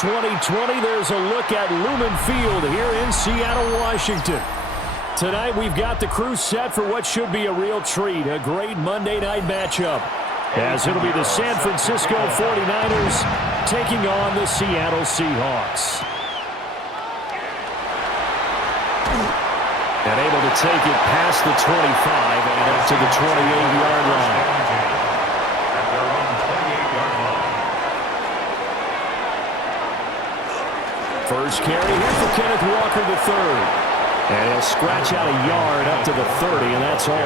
2020, there's a look at Lumen Field here in Seattle, Washington. Tonight, we've got the crew set for what should be a real treat, a great Monday night matchup, as it'll be the San Francisco 49ers taking on the Seattle Seahawks. And able to take it past the 25 and up to the 28-yard line. First carry here for Kenneth Walker III. And he'll scratch out a yard up to the 30, and that's all.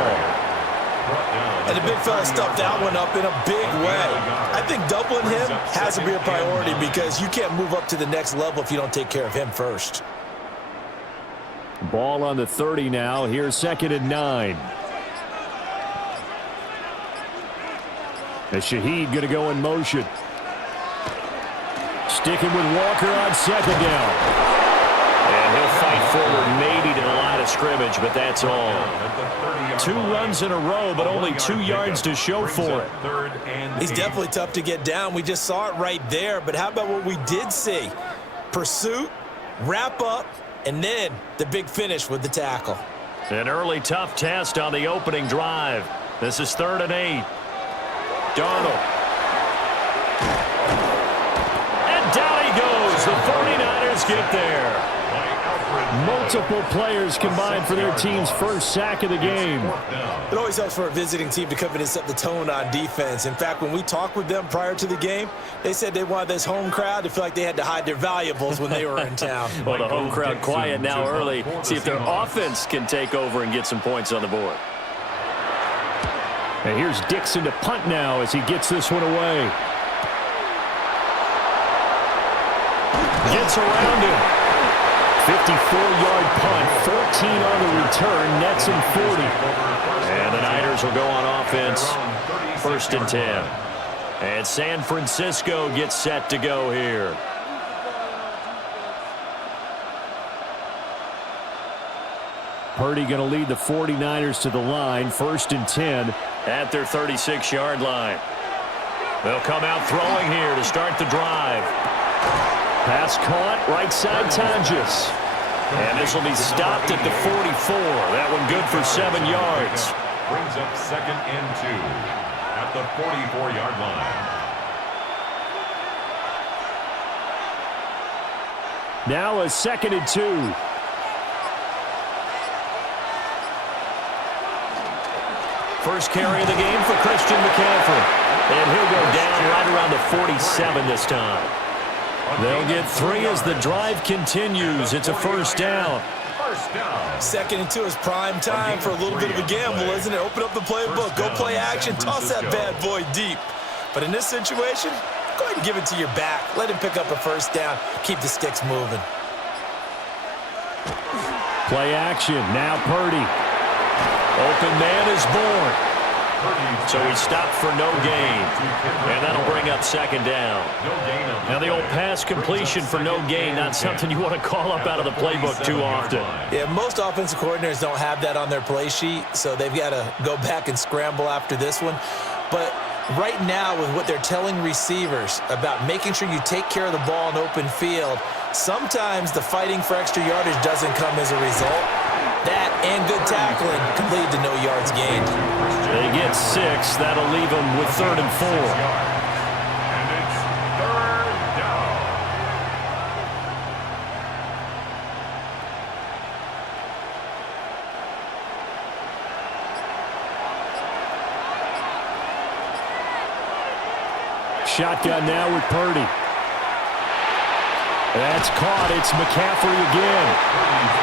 And the big fella stuffed that one up in a big way. I think doubling him has to be a priority because you can't move up to the next level if you don't take care of him first. Ball on the 30 now. Here's 2nd and 9. And Shaheed going to go in motion. Sticking with Walker on 2nd down. And he'll fight forward maybe to the line of scrimmage, but that's all. 2 runs in a row, but only 2 yards to show for it. He's definitely tough to get down. We just saw it right there, but how about what we did see? Pursuit, wrap up, and then the big finish with the tackle. An early tough test on the opening drive. This is 3rd and 8. Darnold. And down he goes. The 49ers get there. Multiple players combined for their team's first sack of the game. It always helps for a visiting team to come in and set the tone on defense. In fact, when we talked with them prior to the game, they said they wanted this home crowd to feel like they had to hide their valuables when they were in town. Well, the home crowd quiet now early. See if their offense can take over and get some points on the board. And here's Dixon to punt now as he gets this one away. Gets around him. 54-yard punt, 14 on the return, nets him 40. And the Niners will go on offense, 1st and 10. And San Francisco gets set to go here. Purdy going to lead the 49ers to the line, 1st and 10 at their 36-yard line. They'll come out throwing here to start the drive. Pass caught, right side Tonjes. And this will be stopped at the 44. That one good for 7 yards. Brings up 2nd and 2 at the 44-yard line. Now a 2nd and 2. First carry of the game for Christian McCaffrey. And he'll go down right around the 47 this time. They'll get 3 as the drive continues. It's a 1st down. 2nd and 2 is prime time for a little bit of a gamble, isn't it? Open up the playbook, go play action, toss that bad boy deep. But in this situation, go ahead and give it to your back. Let him pick up a 1st down. Keep the sticks moving. Play action. Now Purdy. Open man is born. So he stopped for no gain. And that'll bring up 2nd down. Now the old pass completion for no gain, not something you want to call up out of the playbook too often. Yeah, most offensive coordinators don't have that on their play sheet, so they've got to go back and scramble after this one. But right now, with what they're telling receivers about making sure you take care of the ball in open field, sometimes the fighting for extra yardage doesn't come as a result. That and good tackling can lead to no yards gained. They get 6. That'll leave them with 3rd and 4. And it's 3rd down. Shotgun now with Purdy. That's caught. It's McCaffrey again.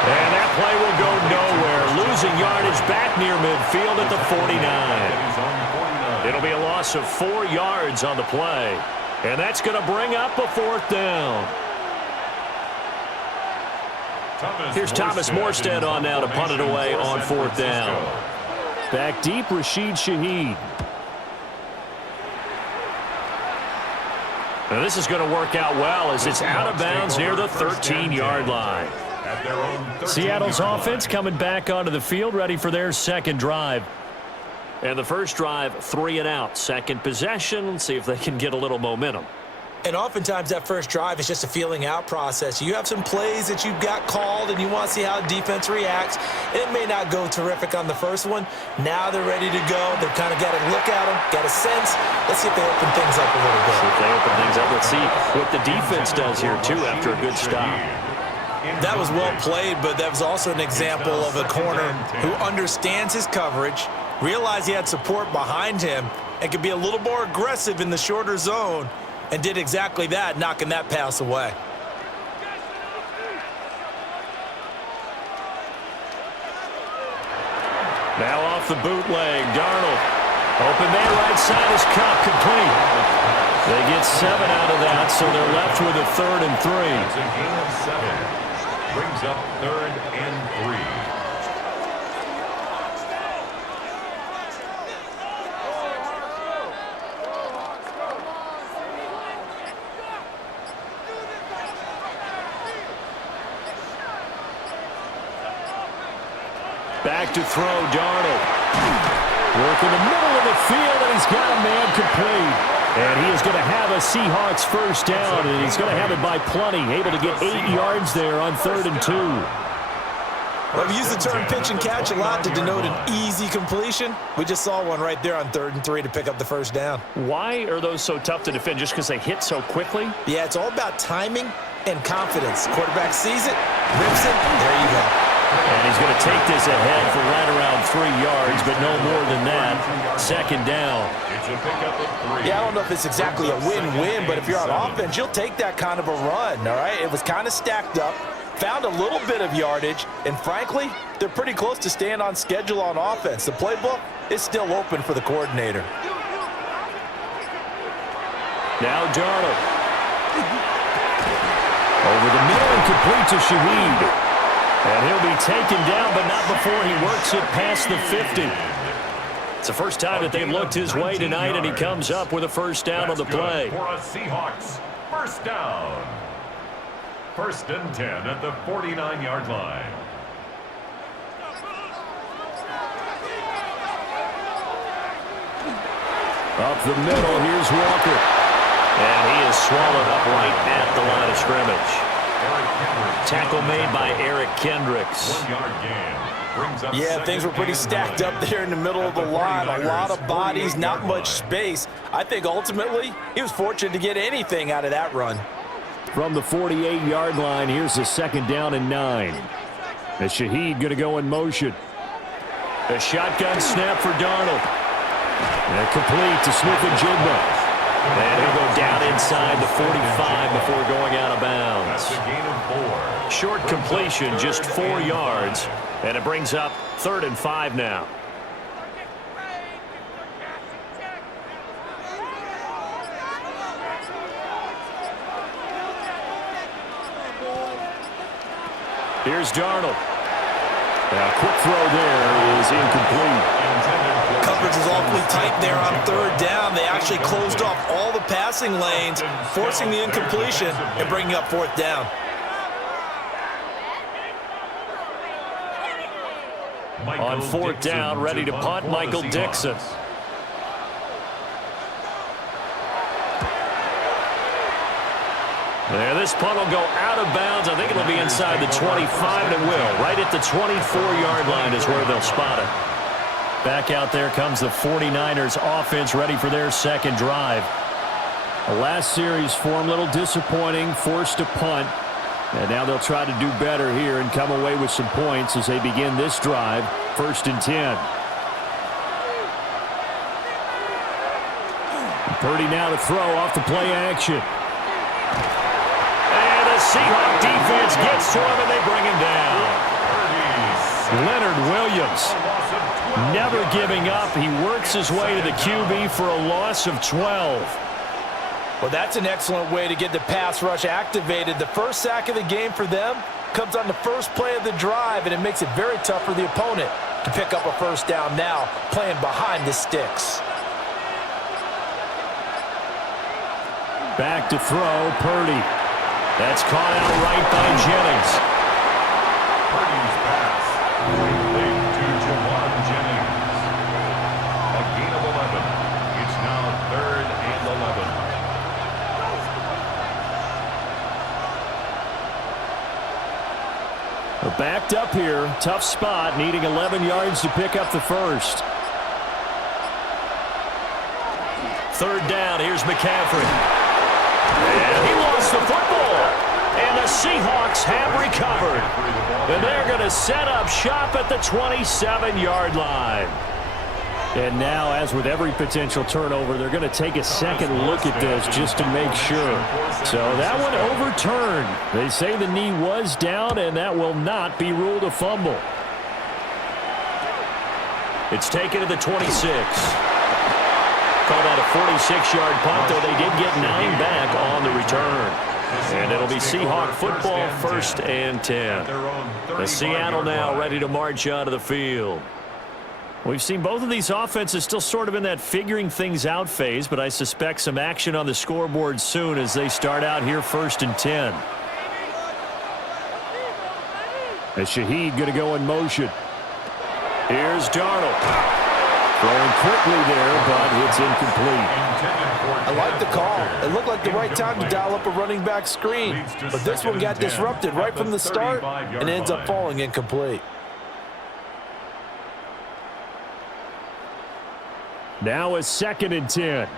And that play will go nowhere. Losing yardage back near midfield at the 49. It'll be a loss of 4 yards on the play. And that's going to bring up a 4th down. Here's Thomas Morstead on now to punt it away on 4th down. Back deep, Rashid Shaheed. Now this is going to work out well as it's out of bounds near the 13-yard line. Seattle's offense coming back onto the field, ready for their 2nd drive. And the first drive, 3 and out. 2nd possession. Let's see if they can get a little momentum. And oftentimes that first drive is just a feeling out process. You have some plays that you've got called and you want to see how defense reacts. It may not go terrific on the first one. Now they're ready to go. They've kind of got to look at them, got a sense. Let's see if they open things up a little bit. See if they open things up. Let's see what the defense does here, too, after a good stop. That was well played, but that was also an example of a corner who understands his coverage, realized he had support behind him, and could be a little more aggressive in the shorter zone, and did exactly that, knocking that pass away. Now off the bootleg, Darnold. Open man, right side is Kupp, complete. They get 7 out of that, so they're left with a 3rd and 3. It's a gain of 7. Brings up 3rd and 3. Back to throw, Darnold. Work in the middle of the field, and he's got a man complete. And he is going to have a Seahawks first down, and he's going to have it by plenty. Able to get 8 yards there on 3rd and 2. Well, we use the term pitch and catch a lot to denote an easy completion. We just saw one right there on 3rd and 3 to pick up the first down. Why are those so tough to defend? Just because they hit so quickly? Yeah, it's all about timing and confidence. Quarterback sees it, rips it, there you go. And he's going to take this ahead for right around 3 yards, but no more than that. 2nd down. It's a pickup of 3. Yeah, I don't know if it's exactly a win-win, but if you're on offense, you'll take that kind of a run, all right? It was kind of stacked up, found a little bit of yardage, and frankly, they're pretty close to staying on schedule on offense. The playbook is still open for the coordinator. Now Darnold. Over the middle and complete to Shaheed. And he'll be taken down, but not before he works it past the 50. It's the first time that they've looked his way tonight, and he comes up with a first down on the play. For a Seahawks first down. 1st and 10 at the 49-yard line. Up the middle, here's Walker. And he is swallowed up right at the line of scrimmage. Tackle made by Eric Kendricks. 1-yard gain. Brings up Yeah, things were pretty stacked up there in the middle of the line. A lot of bodies, not much space. I think ultimately he was fortunate to get anything out of that run. From the 48-yard line, here's a 2nd down and 9. As Shaheed going to go in motion. A shotgun snap for Darnold. And complete to Smith-Njigba. And he'll go down inside the 45 before going out of bounds. That's a gain of 4. Short completion, just 4 yards. And it brings up 3rd and 5 now. Here's Darnold. Now, quick throw there is incomplete. Coverage was awfully tight there on 3rd down. They actually closed off all the passing lanes, forcing the incompletion and bringing up 4th down. On 4th down, ready to punt, Michael Dixon. There, this punt will go out of bounds. I think it'll be inside the 25, and it will. Right at the 24-yard line is where they'll spot it. Back out there comes the 49ers offense, ready for their 2nd drive. The last series for them, a little disappointing, forced to punt. And now they'll try to do better here and come away with some points as they begin this drive, 1st and 10. Purdy now to throw off the play action. And the Seahawks defense gets to him, and they bring him down. Leonard Williams, never giving up. He works his way to the QB for a loss of 12. Well, that's an excellent way to get the pass rush activated. The first sack of the game for them comes on the first play of the drive, and it makes it very tough for the opponent to pick up a first down now, playing behind the sticks. Back to throw, Purdy. That's caught out right by Jennings. Purdy's pass. Complete to Jawan Jennings. A gain of 11. It's now 3rd and 11. Backed up here, tough spot, needing 11 yards to pick up the first. Third down, here's McCaffrey. And he lost the football. And the Seahawks have recovered. And they're going to set up shop at the 27-yard line. And now, as with every potential turnover, they're going to take a second look at this just to make sure. So that one overturned. They say the knee was down, and that will not be ruled a fumble. It's taken to the 26. Called out a 46-yard punt, though they did get 9 back on the return. And it'll be Seahawk football, 1st and 10. The Seattle now ready to march out of the field. We've seen both of these offenses still sort of in that figuring things out phase, but I suspect some action on the scoreboard soon as they start out here 1st and 10. As Shaheed going to go in motion. Here's Darnold. Throwing quickly there, but it's incomplete. I like the call. It looked like the right time to dial up a running back screen. But this one got disrupted right from the start and ends up falling incomplete. Now a 2nd and 10.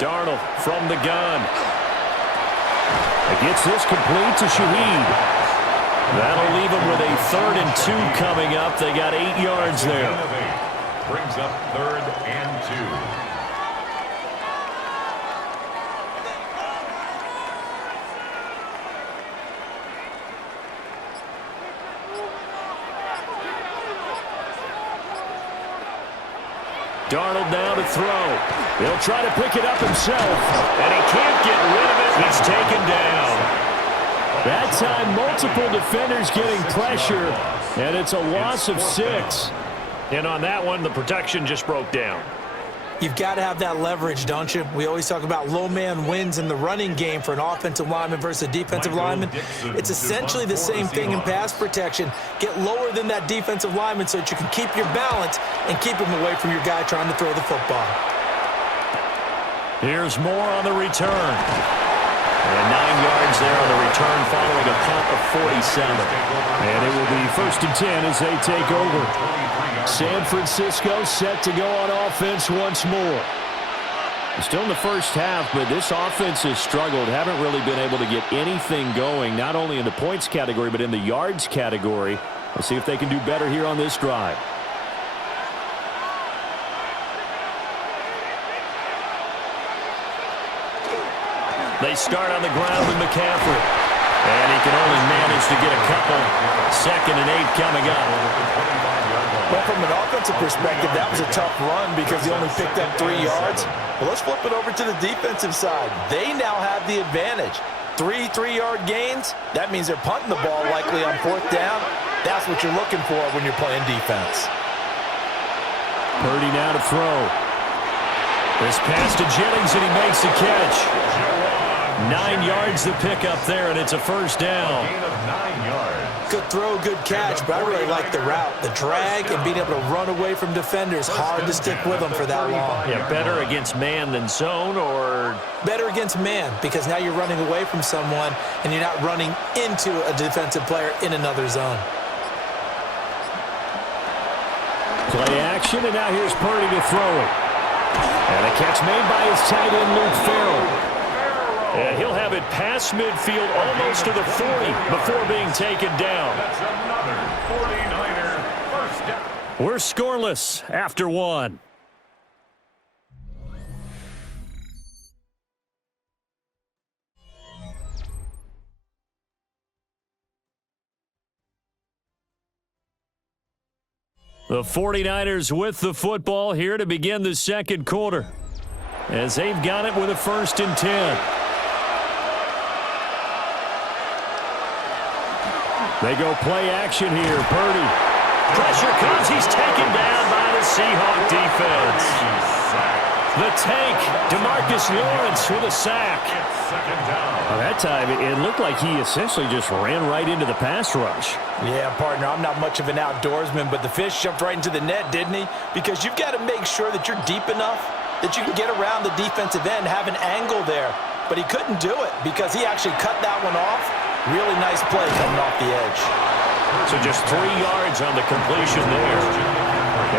Darnold from the gun. It gets this complete to Shaheed. That'll leave them with a 3rd and 2 coming up. They got 8 yards there. Brings up 3rd and 2. Darnold now to throw. He'll try to pick it up himself. And he can't get rid of it. He's taken down. That time, multiple defenders getting pressure, and it's a loss of 6. And on that one, the protection just broke down. You've got to have that leverage, don't you? We always talk about low man wins in the running game for an offensive lineman versus a defensive lineman. It's essentially the same thing in pass protection. Get lower than that defensive lineman so that you can keep your balance and keep him away from your guy trying to throw the football. Here's more on the return. And 9 yards there on the return following a punt of 47. And it will be 1st and 10 as they take over. San Francisco set to go on offense once more. Still in the first half, but this offense has struggled. Haven't really been able to get anything going, not only in the points category, but in the yards category. We'll see if they can do better here on this drive. They start on the ground with McCaffrey. And he can only manage to get a couple. 2nd and 8 coming up. Well, from an offensive perspective, that was a tough run because he only picked up 3 yards. Well, let's flip it over to the defensive side. They now have the advantage. 3 3-yard gains. That means they're punting the ball likely on 4th down. That's what you're looking for when you're playing defense. Purdy now to throw. This pass to Jennings, and he makes the catch. 9 yards to pick up there, and it's a 1st down. Gain of 9 yards. Good throw, good catch, but I really like the route. The drag and being able to run away from defenders, hard to stick with them for that long. Yeah, better against man than zone, or? Better against man, because now you're running away from someone, and you're not running into a defensive player in another zone. Play action, and now here's Purdy to throw it. And a catch made by his tight end, Luke Farrell. And he'll have it past midfield, almost to the 40, before being taken down. That's another 49er 1st down. We're scoreless after 1. The 49ers with the football here to begin the 2nd quarter, as they've got it with a 1st and 10. They go play action here. Purdy. Pressure comes. He's taken down by the Seahawk defense. The tank, DeMarcus Lawrence with a sack. Well, that time, it looked like he essentially just ran right into the pass rush. Yeah, partner, I'm not much of an outdoorsman, but the fish jumped right into the net, didn't he? Because you've got to make sure that you're deep enough that you can get around the defensive end, have an angle there. but he couldn't do it because he actually cut that one off. Really nice play coming off the edge. So just 3 yards on the completion there.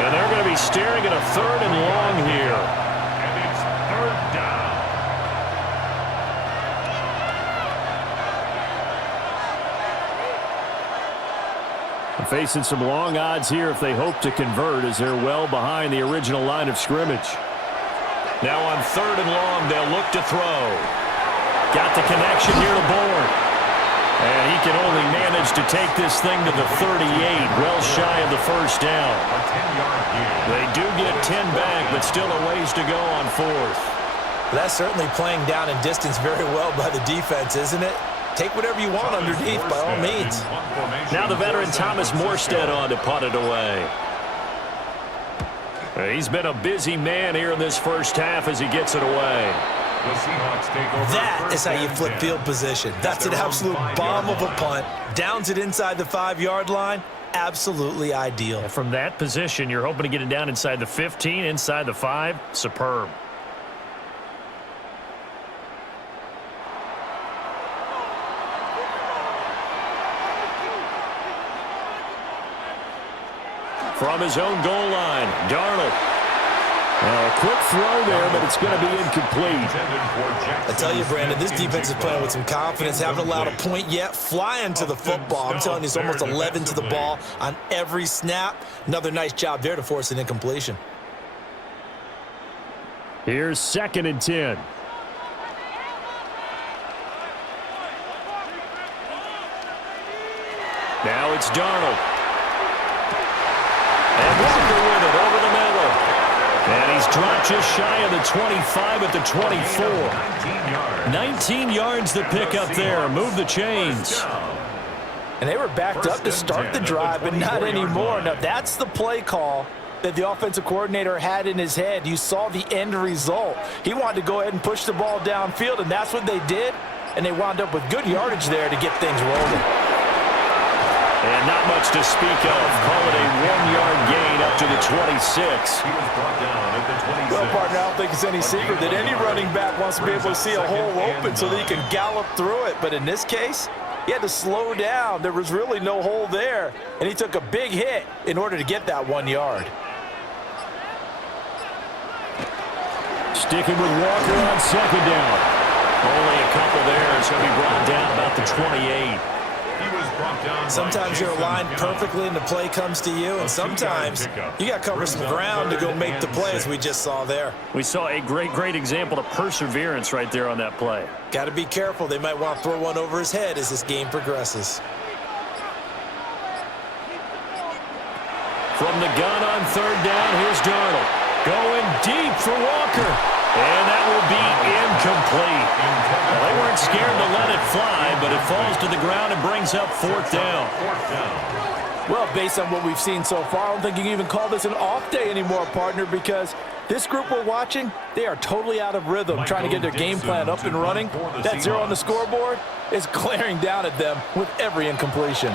And they're going to be staring at a 3rd and long here. And it's 3rd down. Facing some long odds here if they hope to convert, as they're well behind the original line of scrimmage. Now on 3rd and long, they'll look to throw. Got the connection here to Bourne. And he can only manage to take this thing to the 38, well shy of the first down. A 10-yard gain. They do get 10 back, but still a ways to go on 4th. That's certainly playing down in distance very well by the defense, isn't it? Take whatever you want underneath, by all means. Now the veteran Thomas Morstead on to punt it away. He's been a busy man here in this first half as he gets it away. The Seahawks take over. That is how you flip field position. That's an absolute bomb of a punt. Downs it inside the 5-yard line. Absolutely ideal. From that position, you're hoping to get it down inside the 15, inside the 5. Superb. From his own goal line, Darnold. Well, a quick throw there, but it's going to be incomplete. I tell you, Brandon, this defense is playing with some confidence. Haven't allowed a point yet. Flying to the football. I'm telling you, it's almost 11 to the ball on every snap. Another nice job there to force an incompletion. Here's 2nd and 10. Now it's Darnold. And Walker with it over the middle. And he's dropped just shy of the 25 at the 24. 19 yards to pick up there. Move the chains. And they were backed up to start the drive, but not anymore. Now, that's the play call that the offensive coordinator had in his head. You saw the end result. He wanted to go ahead and push the ball downfield, and that's what they did. And they wound up with good yardage there to get things rolling. And not much to speak of. Call it a 1-yard gain up to the 26. He was brought down at the 26. Well, partner, I don't think it's any secret that any running back wants to be able to see a hole open so that he can gallop through it. But in this case, he had to slow down. There was really no hole there. And he took a big hit in order to get that 1 yard. Sticking with Walker on 2nd down. Only a couple there, so he'll be brought down about the 28. Sometimes you're aligned perfectly and the play comes to you, and sometimes you got to cover some ground to go make the play, as we just saw there. We saw a great example of perseverance right there on that play. Got to be careful. They might want to throw one over his head as this game progresses. From the gun on 3rd down, here's Darnold. Going deep for Walker. And that will be incomplete. Well, they weren't scared to let it fly, but it falls to the ground and brings up 4th down. Well, based on what we've seen so far, I don't think you can even call this an off day anymore, partner, because this group we're watching, they are totally out of rhythm, trying to get their game plan up and running. That 0 on the scoreboard is glaring down at them with every incompletion.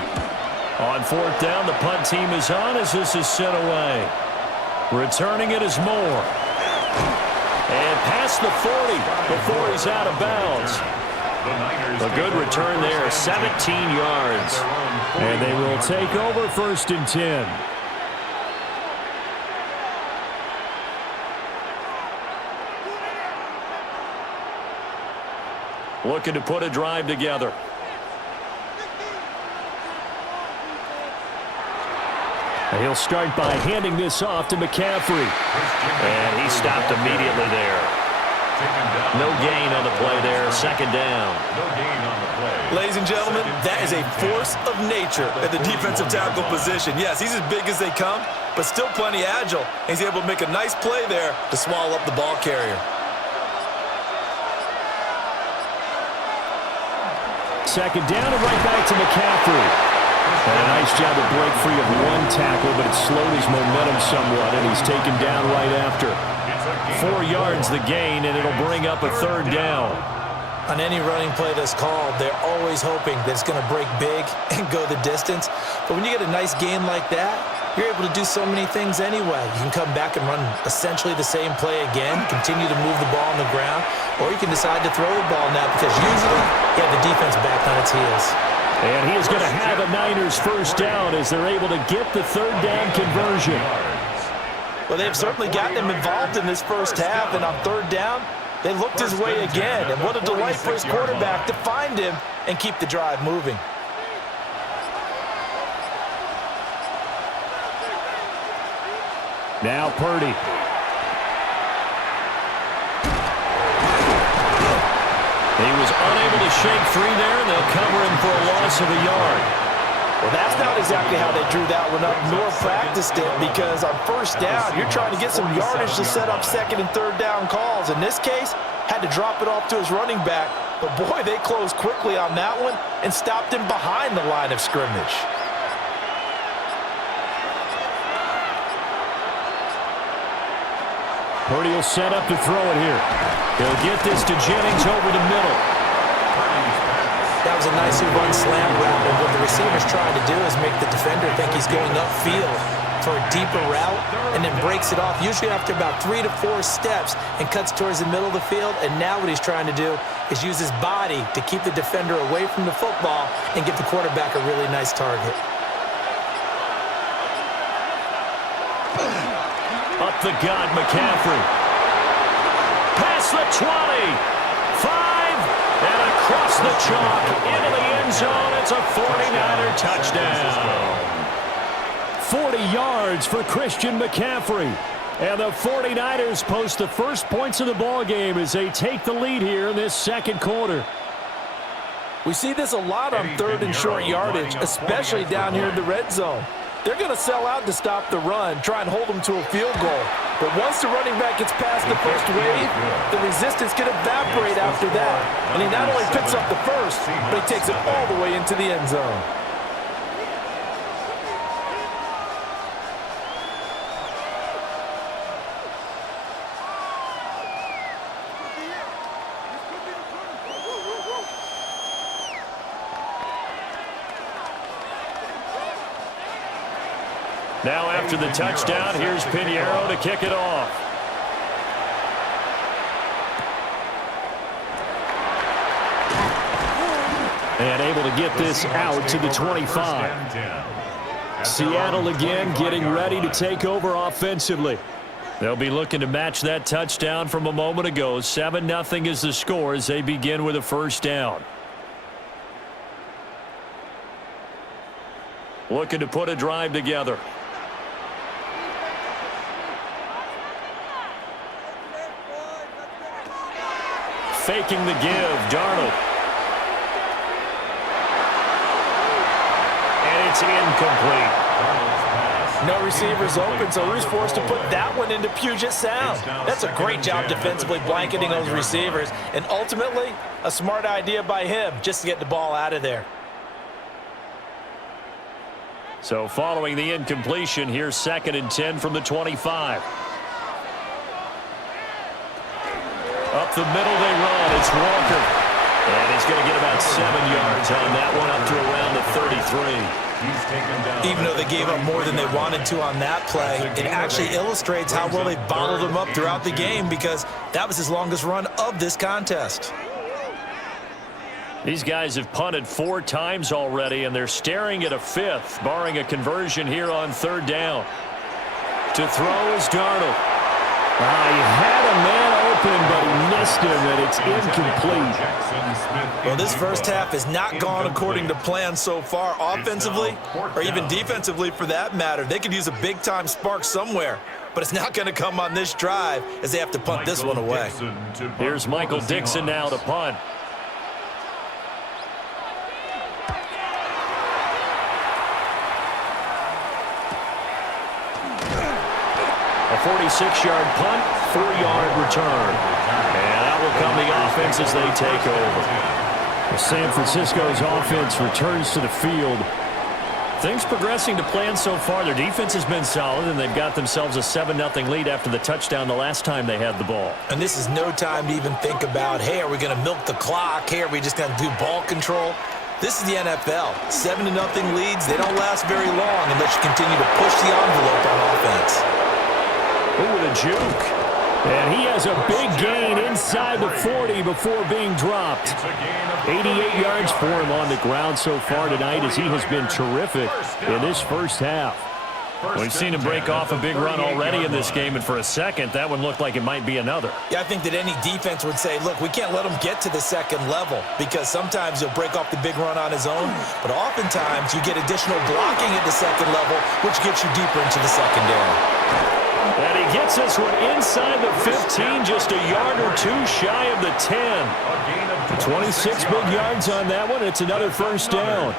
On 4th down, the punt team is on as this is set away. Returning it is Moore. And past the 40 before he's out of bounds. A good return there, 17 yards. And they will take over 1st and 10. Looking to put a drive together. And he'll start by handing this off to McCaffrey. And he stopped immediately there. No gain on the play there, 2nd down. Ladies and gentlemen, that is a force of nature at the defensive tackle position. Yes, he's as big as they come, but still plenty agile. He's able to make a nice play there to swallow up the ball carrier. Second down and right back to McCaffrey. And a nice job to break free of one tackle, but it slowed his momentum somewhat, and he's taken down right after. 4 yards the gain, and it'll bring up a 3rd down. On any running play that's called, they're always hoping that it's going to break big and go the distance. But when you get a nice gain like that, you're able to do so many things anyway. You can come back and run essentially the same play again, continue to move the ball on the ground. or he can decide to throw the ball now because usually you have the defense back on its heels. And he is going to have a Niners first down as they're able to get the third down conversion. Well, they've certainly gotten him involved in this first half, and on third down, they looked his way again. And what a delight for his quarterback to find him and keep the drive moving. Now Purdy. He was unable to shake free there, and they'll cover him for a loss of a yard. Well, that's not exactly how they drew that one up, nor practiced it, because on first down, you're trying to get some yardage to set up second and third down calls. In this case, had to drop it off to his running back, but boy, they closed quickly on that one and stopped him behind the line of scrimmage. Purdy will set up to throw it here. He'll get this to Jennings over the middle. That was a nicely run slam route, and what the receiver's trying to do is make the defender think he's going upfield for a deeper route and then breaks it off, usually after about 3 to 4 steps, and cuts towards the middle of the field. And now what he's trying to do is use his body to keep the defender away from the football and give the quarterback a really nice target. Up the gut, McCaffrey. Past the 20. 5. And across the chalk into the end zone. It's a 49er touchdown. 40 yards for Christian McCaffrey. And the 49ers post the first points of the ball game as they take the lead here in this second quarter. We see this a lot on third and short yardage, especially down here in the red zone. They're going to sell out to stop the run, try and hold them to a field goal. But once the running back gets past the first wave, the resistance can evaporate after that. And he not only picks up the first, but he takes it all the way into the end zone. Now after the touchdown, here's Pinheiro to kick it off. And able to get this out to the 25. Seattle again getting ready to take over offensively. They'll be looking to match that touchdown from a moment ago. 7-0 is the score as they begin with a first down. Looking to put a drive together. Faking the give, Darnold. And it's incomplete. No receivers open, so he's forced to put that one into Puget Sound. That's a great job defensively blanketing those receivers, and ultimately, a smart idea by him just to get the ball out of there. So following the incompletion, here's 2nd and 10 from the 25. Up the middle they run. It's Walker. And he's going to get about 7 yards on that one up to around the 33. He's taken down. Even though they gave up more than they wanted to on that play, it actually illustrates how well they bottled him up throughout the game because that was his longest run of this contest. These guys have punted 4 times already, and they're staring at a 5th, barring a conversion here on 3rd down. To throw is Darnold. He had a man open, but he missed him, and it's incomplete. Well, this first half has not gone according to plan so far offensively or even defensively for that matter. They could use a big-time spark somewhere, but it's not going to come on this drive as they have to punt this one away. Here's Michael Dixon now to punt. A 46-yard punt, 4-yard return. And that will come the offense as they take over. San Francisco's offense returns to the field. Things progressing to plan so far. Their defense has been solid, and they've got themselves a 7-0 lead after the touchdown the last time they had the ball. And this is no time to even think about, hey, are we going to milk the clock? Hey, are we just going to do ball control? This is the NFL. 7-0 leads, they don't last very long unless you continue to push the envelope on offense. Ooh, with a juke. And he has a big gain inside the 40 before being dropped. 88 yards for him on the ground so far tonight as he has been terrific in this first half. We've seen him break off a big run already in this game, and for a second, that one looked like it might be another. Yeah, I think that any defense would say, look, we can't let him get to the second level because sometimes he'll break off the big run on his own, but oftentimes you get additional blocking at the second level, which gets you deeper into the secondary. And he gets this one inside the 15, just a yard or two shy of the 10. 26 big yards on that one. It's another first down.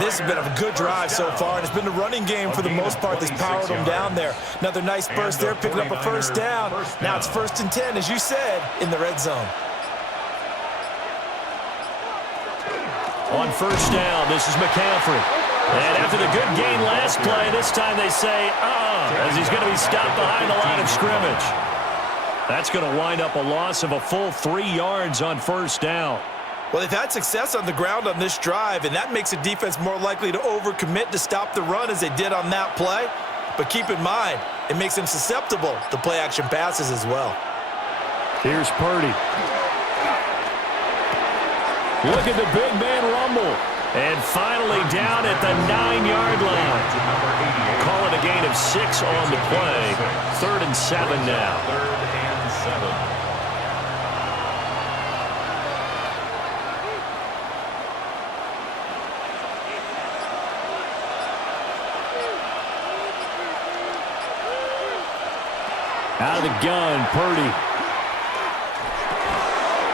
This has been a good drive so far, and it's been the running game for the most part that's powered them down there. Another nice burst there, picking up a first down. Now it's 1st and 10, as you said, in the red zone. On first down, this is McCaffrey. And after the good gain last play, this time they say, as he's going to be stopped behind the line of scrimmage. That's going to wind up a loss of a full 3 yards on first down. Well, they've had success on the ground on this drive, and that makes a defense more likely to overcommit to stop the run as they did on that play. But keep in mind, it makes them susceptible to play-action passes as well. Here's Purdy. Look at the big man rumble. And finally down at the 9-yard line. Call it a gain of 6 on the play. 3rd and 7 now. 3rd and 7. Out of the gun, Purdy.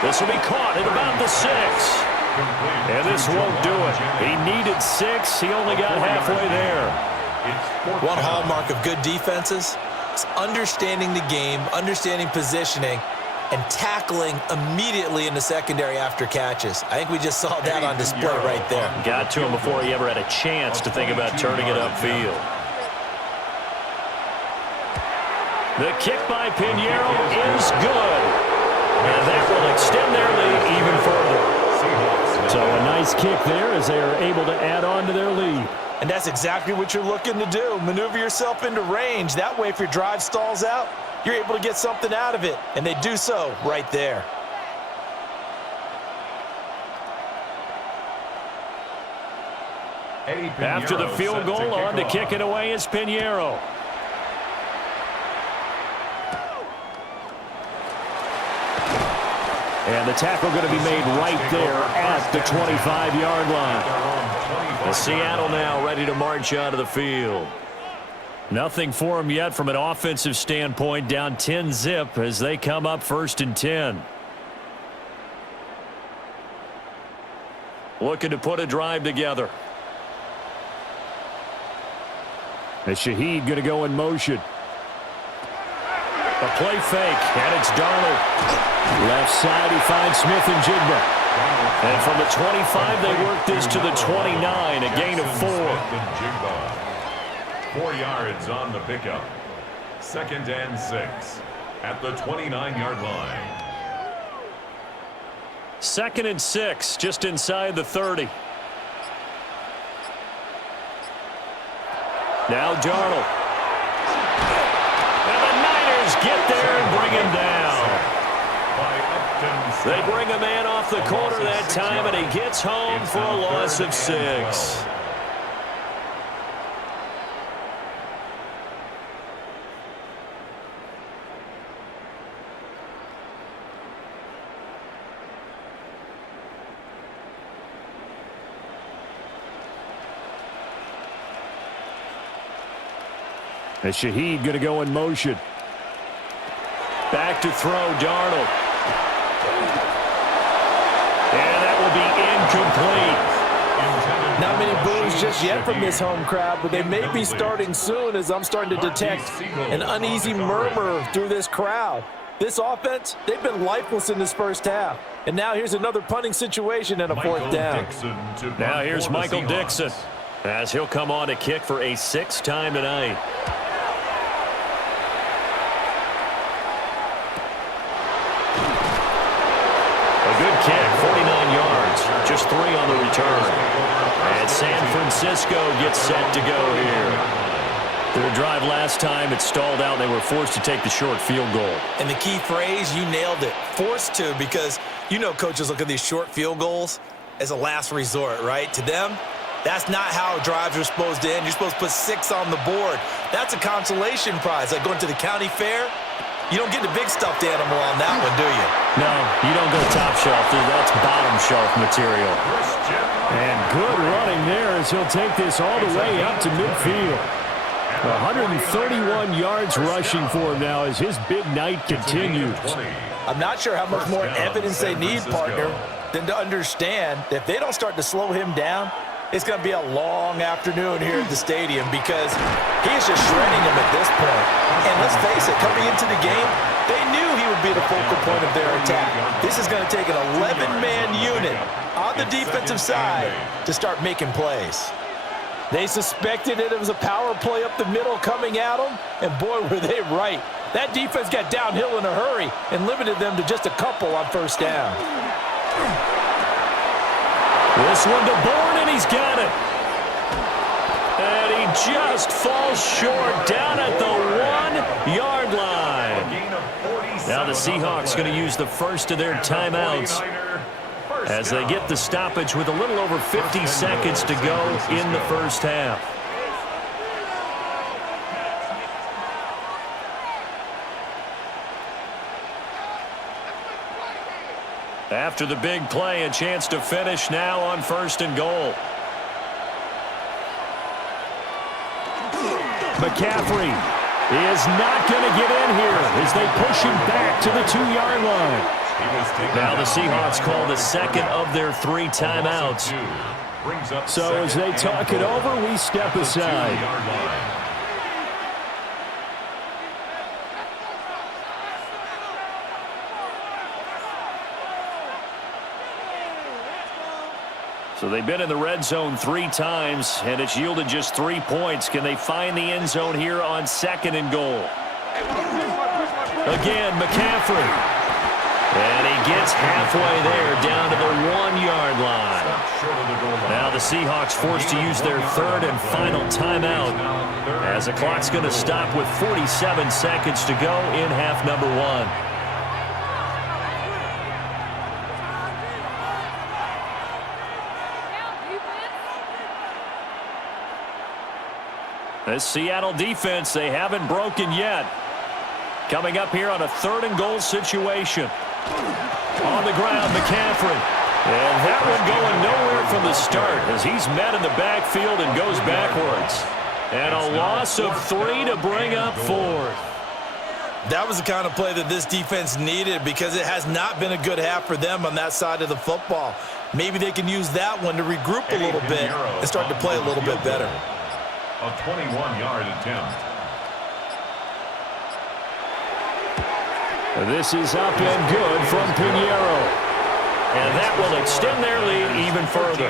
This will be caught at about the 6. And this won't do it. He needed 6. He only got halfway there. One hallmark of good defenses is understanding the game, understanding positioning, and tackling immediately in the secondary after catches. I think we just saw that on display right there. Got to him before he ever had a chance to think about turning it upfield. The kick by Pinheiro is good. And that will extend their lead even further. So a nice kick there as they are able to add on to their lead. And that's exactly what you're looking to do. Maneuver yourself into range. That way, if your drive stalls out, you're able to get something out of it. And they do so right there. After the field goal, on to kick it away is Pinheiro. And the tackle going to be made right there at the 25-yard line. The Seattle now ready to march out of the field. Nothing for them yet from an offensive standpoint, down 10-zip as they come up 1st and 10. Looking to put a drive together. And Shaheed going to go in motion. A play fake, and it's Darnold. Left side, he finds Smith-Njigba. And from the 25, they work this to the 29, a gain of 4. 4 yards on the pickup. 2nd and 6 at the 29-yard line. 2nd and 6, just inside the 30. Now Darnold. And the Niners get there and bring him down. They bring a man off the corner that time, and he gets home for a loss of 6. And Shaheed going to go in motion. Back to throw, Darnold. And that will be incomplete. Not many boos just yet from this home crowd, but they may be starting soon as I'm starting to detect an uneasy murmur through this crowd. This offense, they've been lifeless in this first half. And now here's another punting situation and a 4th down. Now here's Michael Dixon as he'll come on to kick for a 6th time tonight. Good kick, 49 yards, just 3 on the return. And San Francisco gets set to go here. Their drive last time, it stalled out. They were forced to take the short field goal. And the key phrase, you nailed it, forced to, because you know coaches look at these short field goals as a last resort, right? To them, that's not how drives are supposed to end. You're supposed to put 6 on the board. That's a consolation prize, like going to the county fair. You don't get the big stuffed animal on that one, do you? No, you don't go top shelf. That's bottom shelf material. And good running there as he'll take this all the way up to midfield. 131 yards rushing for him now as his big night continues. I'm not sure how much more evidence they need, partner, than to understand that if they don't start to slow him down, it's going to be a long afternoon here at the stadium because he's just shredding them at this point. And let's face it, coming into the game, they knew he would be the focal point of their attack. This is going to take an 11-man unit on the defensive side to start making plays. They suspected it was a power play up the middle coming at them, and boy, were they right. That defense got downhill in a hurry and limited them to just a couple on first down. This one to Bourne, and he's got it. And he just falls short down at the 1-yard line. Now the Seahawks going to use the first of their timeouts as they get the stoppage with a little over 50 seconds to go in the first half. After the big play, a chance to finish now on 1st and goal. McCaffrey is not going to get in here as they push him back to the 2-yard line. Now the Seahawks call the second of their 3 timeouts. So as they talk it over, we step aside. So they've been in the red zone 3 times, and it's yielded just 3 points. Can they find the end zone here on 2nd and goal? Again, McCaffrey. And he gets halfway there down to the 1-yard line. Now the Seahawks forced to use their 3rd and final timeout as the clock's going to stop with 47 seconds to go in half number 1. This Seattle defense, they haven't broken yet. Coming up here on a 3rd and goal situation. On the ground, McCaffrey. And that one going nowhere from the start as he's met in the backfield and goes backwards. And a loss of 3 to bring up 4th. That was the kind of play that this defense needed because it has not been a good half for them on that side of the football. Maybe they can use that one to regroup a little bit and start to play a little bit better. A 21-yard attempt. This is up and good from Pinheiro. And that will extend their lead even further.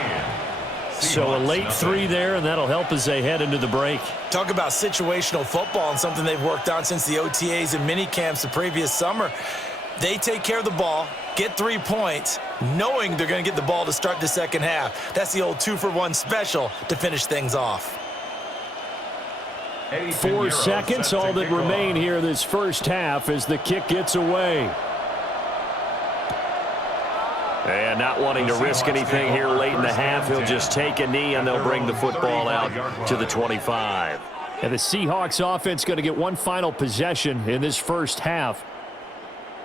So a late 3 there, and that'll help as they head into the break. Talk about situational football and something they've worked on since the OTAs and mini camps the previous summer. They take care of the ball, get 3 points, knowing they're going to get the ball to start the second half. That's the old 2-for-1 special to finish things off. 4 seconds, all that remain here this first half as the kick gets away. And not wanting to risk anything here late in the half, he'll just take a knee and they'll bring the football out to the 25. And the Seahawks offense going to get one final possession in this first half.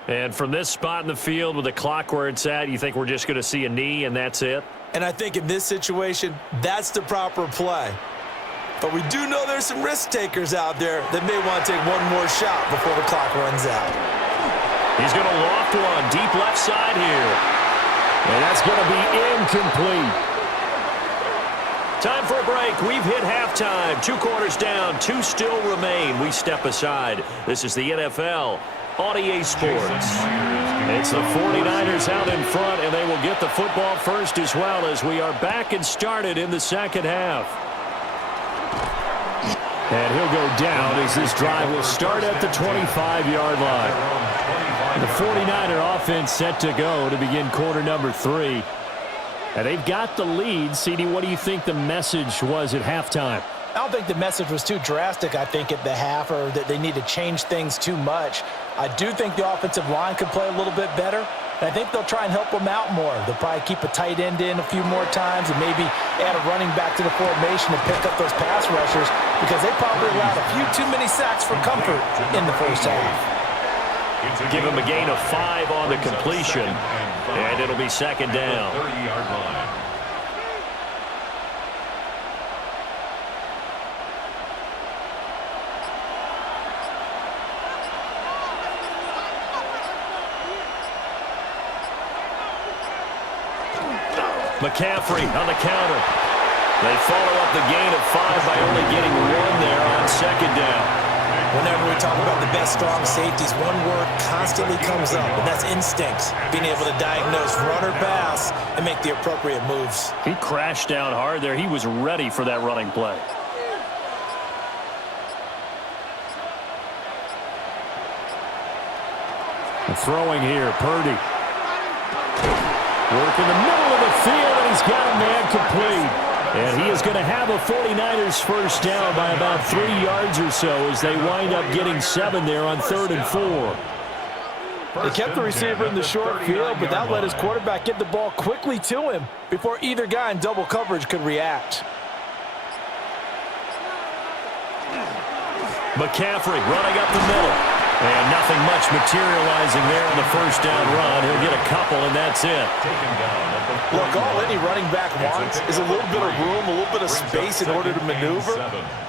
And from this spot in the field with the clock where it's at, you think we're just going to see a knee and that's it? And I think in this situation, that's the proper play. But we do know there's some risk takers out there that may want to take one more shot before the clock runs out. He's going to loft one deep left side here. And that's going to be incomplete. Time for a break. We've hit halftime. 2 quarters down. 2 still remain. We step aside. This is the NFL on EA Sports. It's the 49ers out in front, and they will get the football first as well as we are back and started in the second half. And he'll go down as this drive will start at the 25-yard line. The 49er offense set to go to begin quarter number 3. And they've got the lead. CD, what do you think the message was at halftime? I don't think the message was too drastic, I think, at the half, or that they need to change things too much. I do think the offensive line could play a little bit better, and I think they'll try and help them out more. They'll probably keep a tight end in a few more times and maybe add a running back to the formation to pick up those pass rushers, because they probably allowed a few too many sacks for comfort in the first half. Give him a gain of 5 on the completion, and it'll be second down. 30-yard line. McCaffrey on the counter. They follow up the gain of 5 by only getting 1 there on second down. Whenever we talk about the best strong safeties, one word constantly comes up, and that's instincts. Being able to diagnose run or pass and make the appropriate moves. He crashed down hard there. He was ready for that running play. And throwing here, Purdy. Work in the middle of the field, and he's got a man complete. And he is going to have a 49ers first down by about 3 yards or so as they wind up getting 7 there on 3rd and 4. They kept the receiver in the short field, but that let his quarterback get the ball quickly to him before either guy in double coverage could react. McCaffrey running up the middle. And nothing much materializing there on the first down run. He'll get a couple, and that's it. Look, all any running back wants is a little bit of room, a little bit of space in order to maneuver.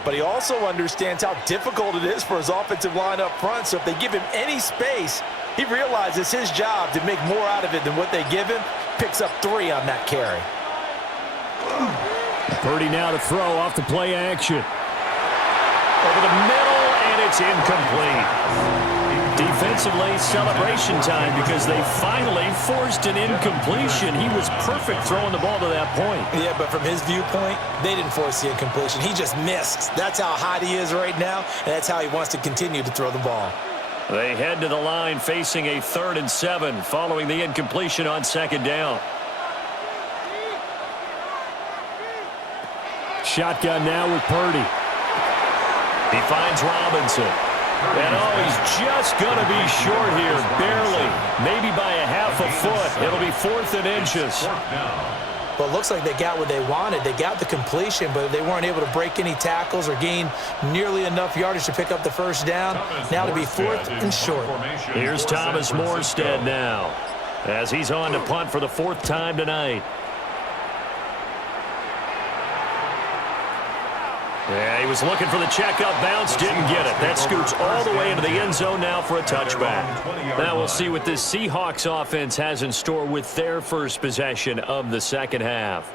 But he also understands how difficult it is for his offensive line up front. So if they give him any space, he realizes it's his job to make more out of it than what they give him. Picks up 3 on that carry. Purdy now to throw off the play action. Over the middle, and it's incomplete. Defensively, celebration time because they finally forced an incompletion. He was perfect throwing the ball to that point. Yeah, but from his viewpoint, they didn't force the incompletion. He just missed. That's how hot he is right now, and that's how he wants to continue to throw the ball. They head to the line facing a 3rd and 7 following the incompletion on second down. Shotgun now with Purdy. He finds Robinson. And he's just going to be short here, barely. Maybe by a half a foot. It'll be 4th and inches. Well, it looks like they got what they wanted. They got the completion, but they weren't able to break any tackles or gain nearly enough yardage to pick up the first down. Now to be 4th and short. Here's Thomas Morstead now as he's on to punt for the 4th time tonight. Yeah, he was looking for the checkup bounce, didn't get it. That scoots all the way into the end zone now for a touchback. Now we'll see what this Seahawks offense has in store with their first possession of the second half.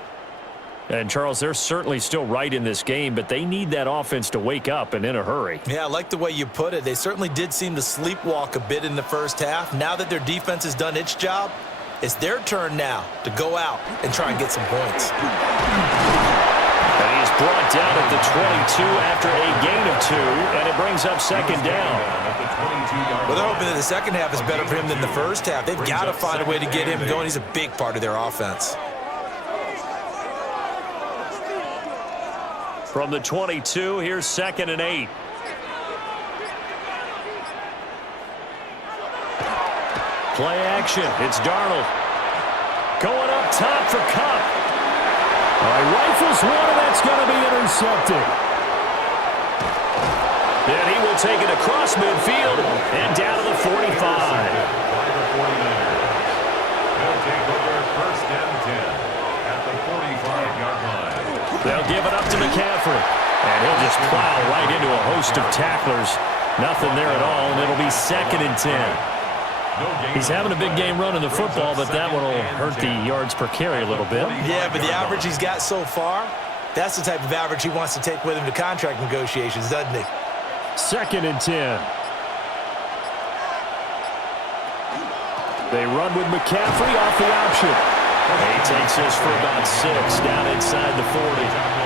And, Charles, they're certainly still right in this game, but they need that offense to wake up and in a hurry. Yeah, I like the way you put it. They certainly did seem to sleepwalk a bit in the first half. Now that their defense has done its job, it's their turn now to go out and try and get some points. And he's brought down at the 22 after a gain of 2, and it brings up second down. Well, they're hoping that the second half is better for him than the first half. They've got to find a way to get him going. He's a big part of their offense. From the 22, here's 2nd and 8. Play action. It's Darnold. Going up top for Kupp. Rifles one, and that's going to be intercepted. And he will take it across midfield and down to the 45. They'll take over 1st and 10 at the 45-yard line. They'll give it up to McCaffrey. And he'll just plow right into a host of tacklers. Nothing there at all, and it'll be 2nd and 10. He's having a big game running the football, but that one will hurt the yards per carry a little bit. Yeah, but the average he's got so far, that's the type of average he wants to take with him to contract negotiations, doesn't he? 2nd and 10. They run with McCaffrey off the option. He takes this for about 6 down inside the 40.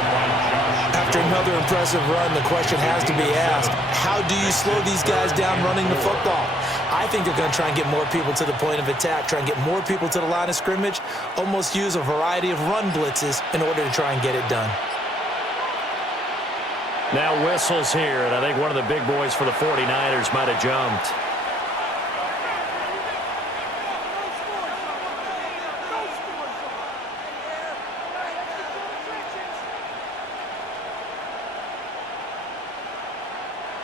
After another impressive run, the question has to be asked, how do you slow these guys down running the football? I think they're going to try and get more people to the point of attack, try and get more people to the line of scrimmage, almost use a variety of run blitzes in order to try and get it done. Now whistles here, and I think one of the big boys for the 49ers might have jumped.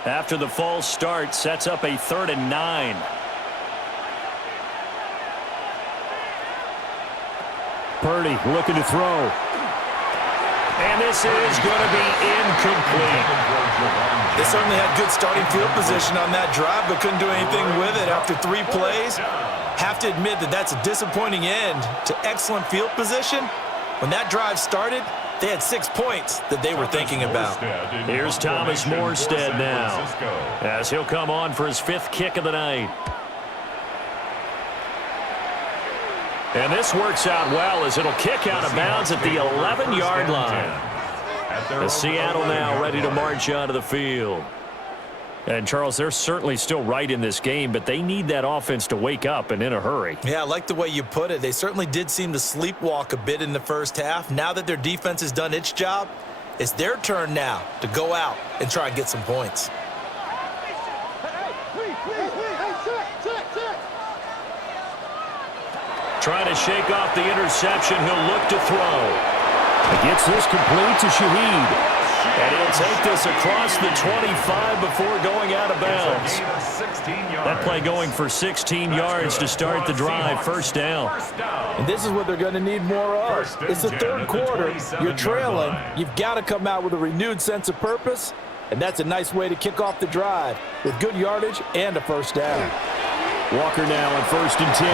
After the false start, sets up a 3rd and 9. Purdy looking to throw. And this is going to be incomplete. They certainly had good starting field position on that drive, but couldn't do anything with it after 3 plays. Have to admit that that's a disappointing end to excellent field position. When that drive started, they had 6 points that they were thinking about. Here's Thomas Morstead now, as he'll come on for his 5th kick of the night. And this works out well as it'll kick out of bounds at the 11-yard line. As Seattle now ready to march onto the field. And, Charles, they're certainly still right in this game, but they need that offense to wake up and in a hurry. Yeah, I like the way you put it. They certainly did seem to sleepwalk a bit in the first half. Now that their defense has done its job, it's their turn now to go out and try and get some points. Trying to shake off the interception. He'll look to throw. He gets this complete to Shaheed. And he'll take this across the 25 before going out of bounds. That play going for 16 yards to start the drive. 1st down. And this is what they're going to need more of. It's the 3rd quarter. You're trailing. You've got to come out with a renewed sense of purpose. And that's a nice way to kick off the drive with good yardage and a 1st down. Walker now on 1st and 10.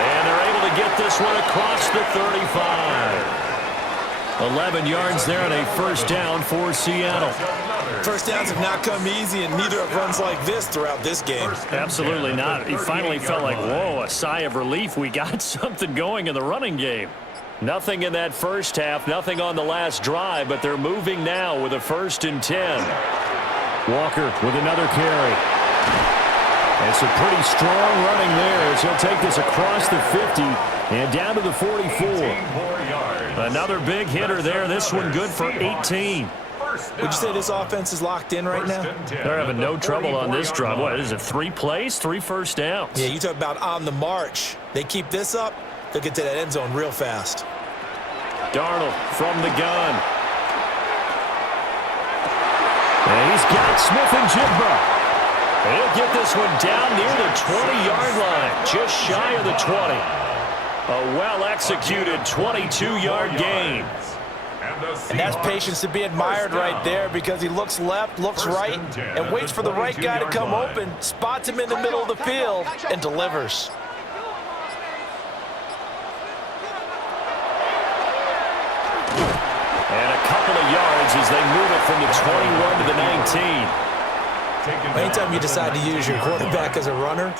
And they're able to get this one across the 35. 11 yards there and a 1st down for Seattle. 1st downs have not come easy, and neither have runs like this throughout this game. Absolutely not. He finally felt like, whoa, a sigh of relief. We got something going in the running game. Nothing in that first half, nothing on the last drive, but they're moving now with a 1st and 10. Walker with another carry. And some pretty strong running there as he'll take this across the 50 and down to the 44. Another big hitter there. This one good for 18. Would you say this offense is locked in right now? They're having no trouble on this drive. What is it, 3 plays, 3 1st downs? Yeah, you talk about on the march. They keep this up, they'll get to that end zone real fast. Darnold from the gun. And he's got Smith-Njigba. He'll get this one down near the 20-yard line, just shy of the 20. A well-executed 22-yard gain. And that's patience to be admired right there because he looks left, looks right, and waits for the right guy to come open, spots him in the middle of the field, and delivers. And a couple of yards as they move it from the 21 to the 19. Anytime you decide to use your quarterback as a runner,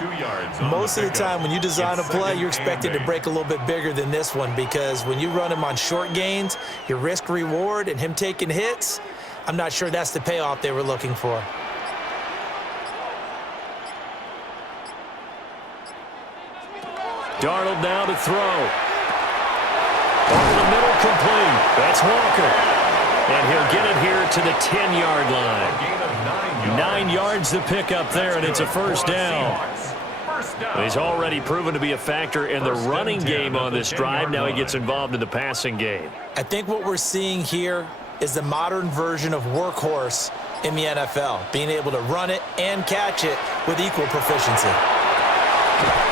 most of the time when you design a play, you're expected to break a little bit bigger than this one because when you run him on short gains, your risk-reward and him taking hits, I'm not sure that's the payoff they were looking for. Darnold now to throw. Over the middle, complete. That's Walker. And he'll get it here to the 10-yard line. 9 yards to pick up there, and it's a 1st down. He's already proven to be a factor in the running game on this drive. Now he gets involved in the passing game. I think what we're seeing here is the modern version of workhorse in the NFL, being able to run it and catch it with equal proficiency.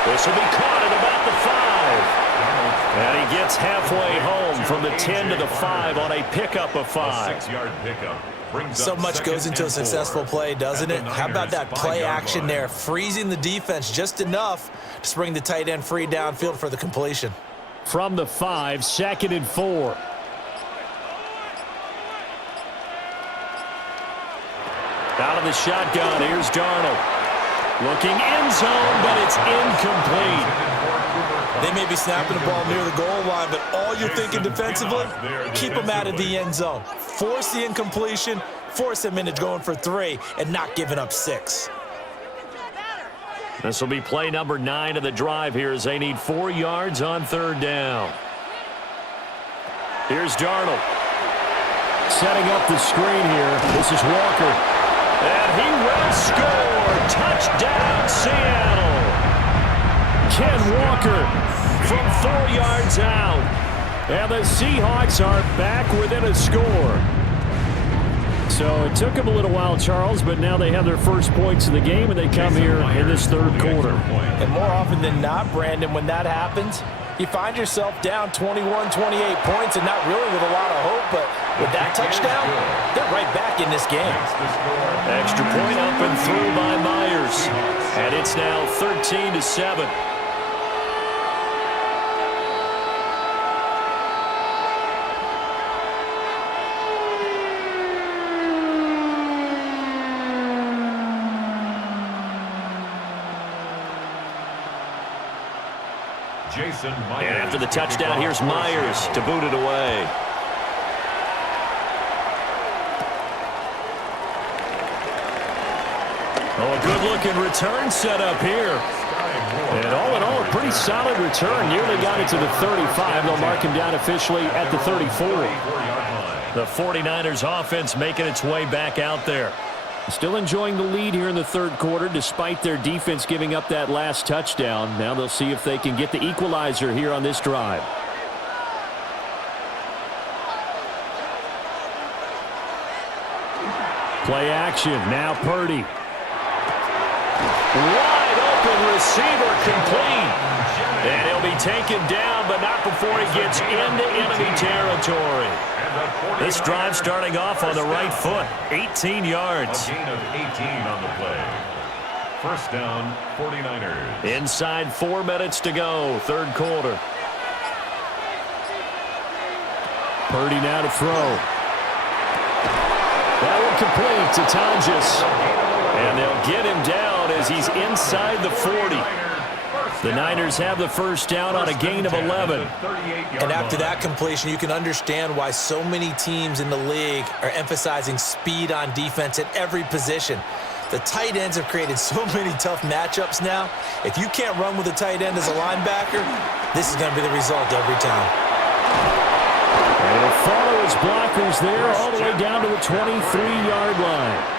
This will be caught at about the 5. And he gets halfway home from the 10 to the 5 on a pickup of 5. 6-yard pickup. So much goes into a successful play, doesn't it? How about that play action there, freezing the defense just enough to spring the tight end free downfield for the completion. From the 5, 2nd and 4. Out of the shotgun, here's Darnold. Looking end zone, but it's incomplete. They may be snapping the ball near the goal line, but all you're thinking defensively, keep them out of the end zone. Force the incompletion, force them into going for 3, and not giving up 6. This will be play number 9 of the drive here as they need 4 yards on 3rd down. Here's Darnold. Setting up the screen here. This is Walker. And he will score. Touchdown, Seattle. Ken Walker from 4 yards out. And the Seahawks are back within a score. So it took them a little while, Charles, but now they have their first points of the game, and they come here in this third quarter. And more often than not, Brandon, when that happens, you find yourself down 21, 28 points, and not really with a lot of hope, but with that touchdown, they're right back in this game. Extra point up and through by Myers. And it's now 13-7. And after the touchdown, here's Myers to boot it away. Oh, a good-looking return set up here. And all in all, a pretty solid return. Nearly got it to the 35. They'll mark him down officially at the 34. The 49ers offense making its way back out there. Still enjoying the lead here in the third quarter despite their defense giving up that last touchdown. Now they'll see if they can get the equalizer here on this drive. Play action. Now Purdy. Wide open receiver complete. And he'll be taken down, but not before he gets into enemy territory. This drive starting off on the right foot. 18 yards. A gain of 18 on the play. First down, 49ers. Inside 4 minutes to go, third quarter. Purdy now to throw. That one complete to Tonjes. And they'll get him down as he's inside the 40. The Niners have the first down on a gain of 11. And after that completion, you can understand why so many teams in the league are emphasizing speed on defense at every position. The tight ends have created so many tough matchups now. If you can't run with a tight end as a linebacker, this is going to be the result every time. And he'll follow his blockers there all the way down to the 23-yard line.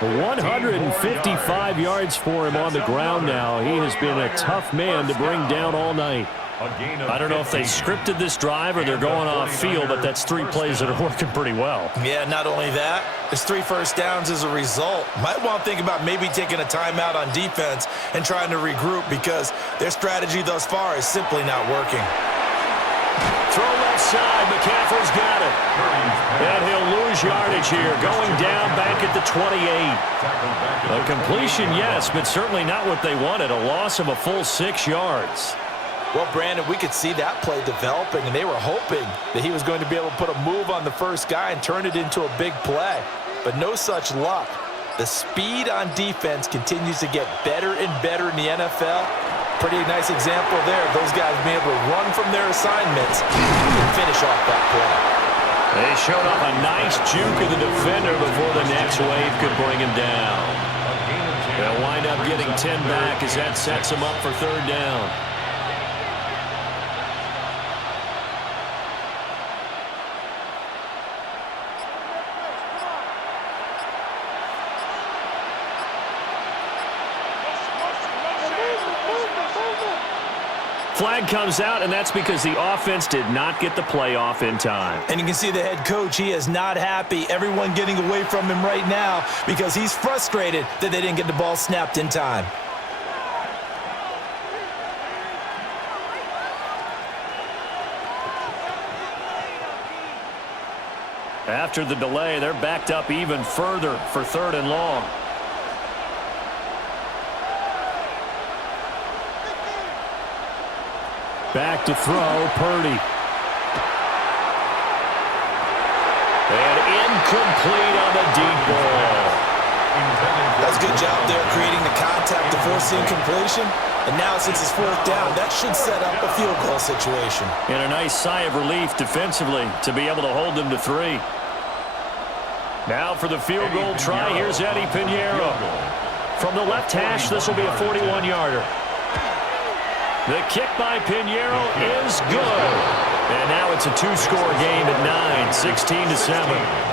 155 yards for him on the ground now. He has been a tough man to bring down all night. I don't know if they scripted this drive or they're going off field, but that's 3 plays that are working pretty well. Yeah, not only that, there's 3 first downs as a result. Might want to think about maybe taking a timeout on defense and trying to regroup because their strategy thus far is simply not working. Throw left side. McCaffrey's got it. And he'll lose yardage here. Going down back at the 28. A completion, yes, but certainly not what they wanted. A loss of a full 6 yards. Well, Brandon, we could see that play developing, and they were hoping that he was going to be able to put a move on the first guy and turn it into a big play. But no such luck. The speed on defense continues to get better and better in the NFL. Pretty nice example there of those guys being able to run from their assignments and finish off that play. They showed off a nice juke of the defender before the next wave could bring him down. They'll wind up getting 10 back as that sets them up for third down. Flag comes out, and that's because the offense did not get the playoff in time. And you can see the head coach, he is not happy. Everyone getting away from him right now because he's frustrated that they didn't get the ball snapped in time. After the delay, they're backed up even further for third and long. Back to throw, Purdy. And incomplete on the deep ball. That's a good job there creating the contact to force the incompletion. And now since it's fourth down, that should set up a field goal situation. And a nice sigh of relief defensively to be able to hold them to 3. Now for the field goal try, here's Eddie Pinheiro. From the left hash, this will be a 41-yarder. The kick by Pinheiro is good. And now it's a two-score game at 9, 16-7.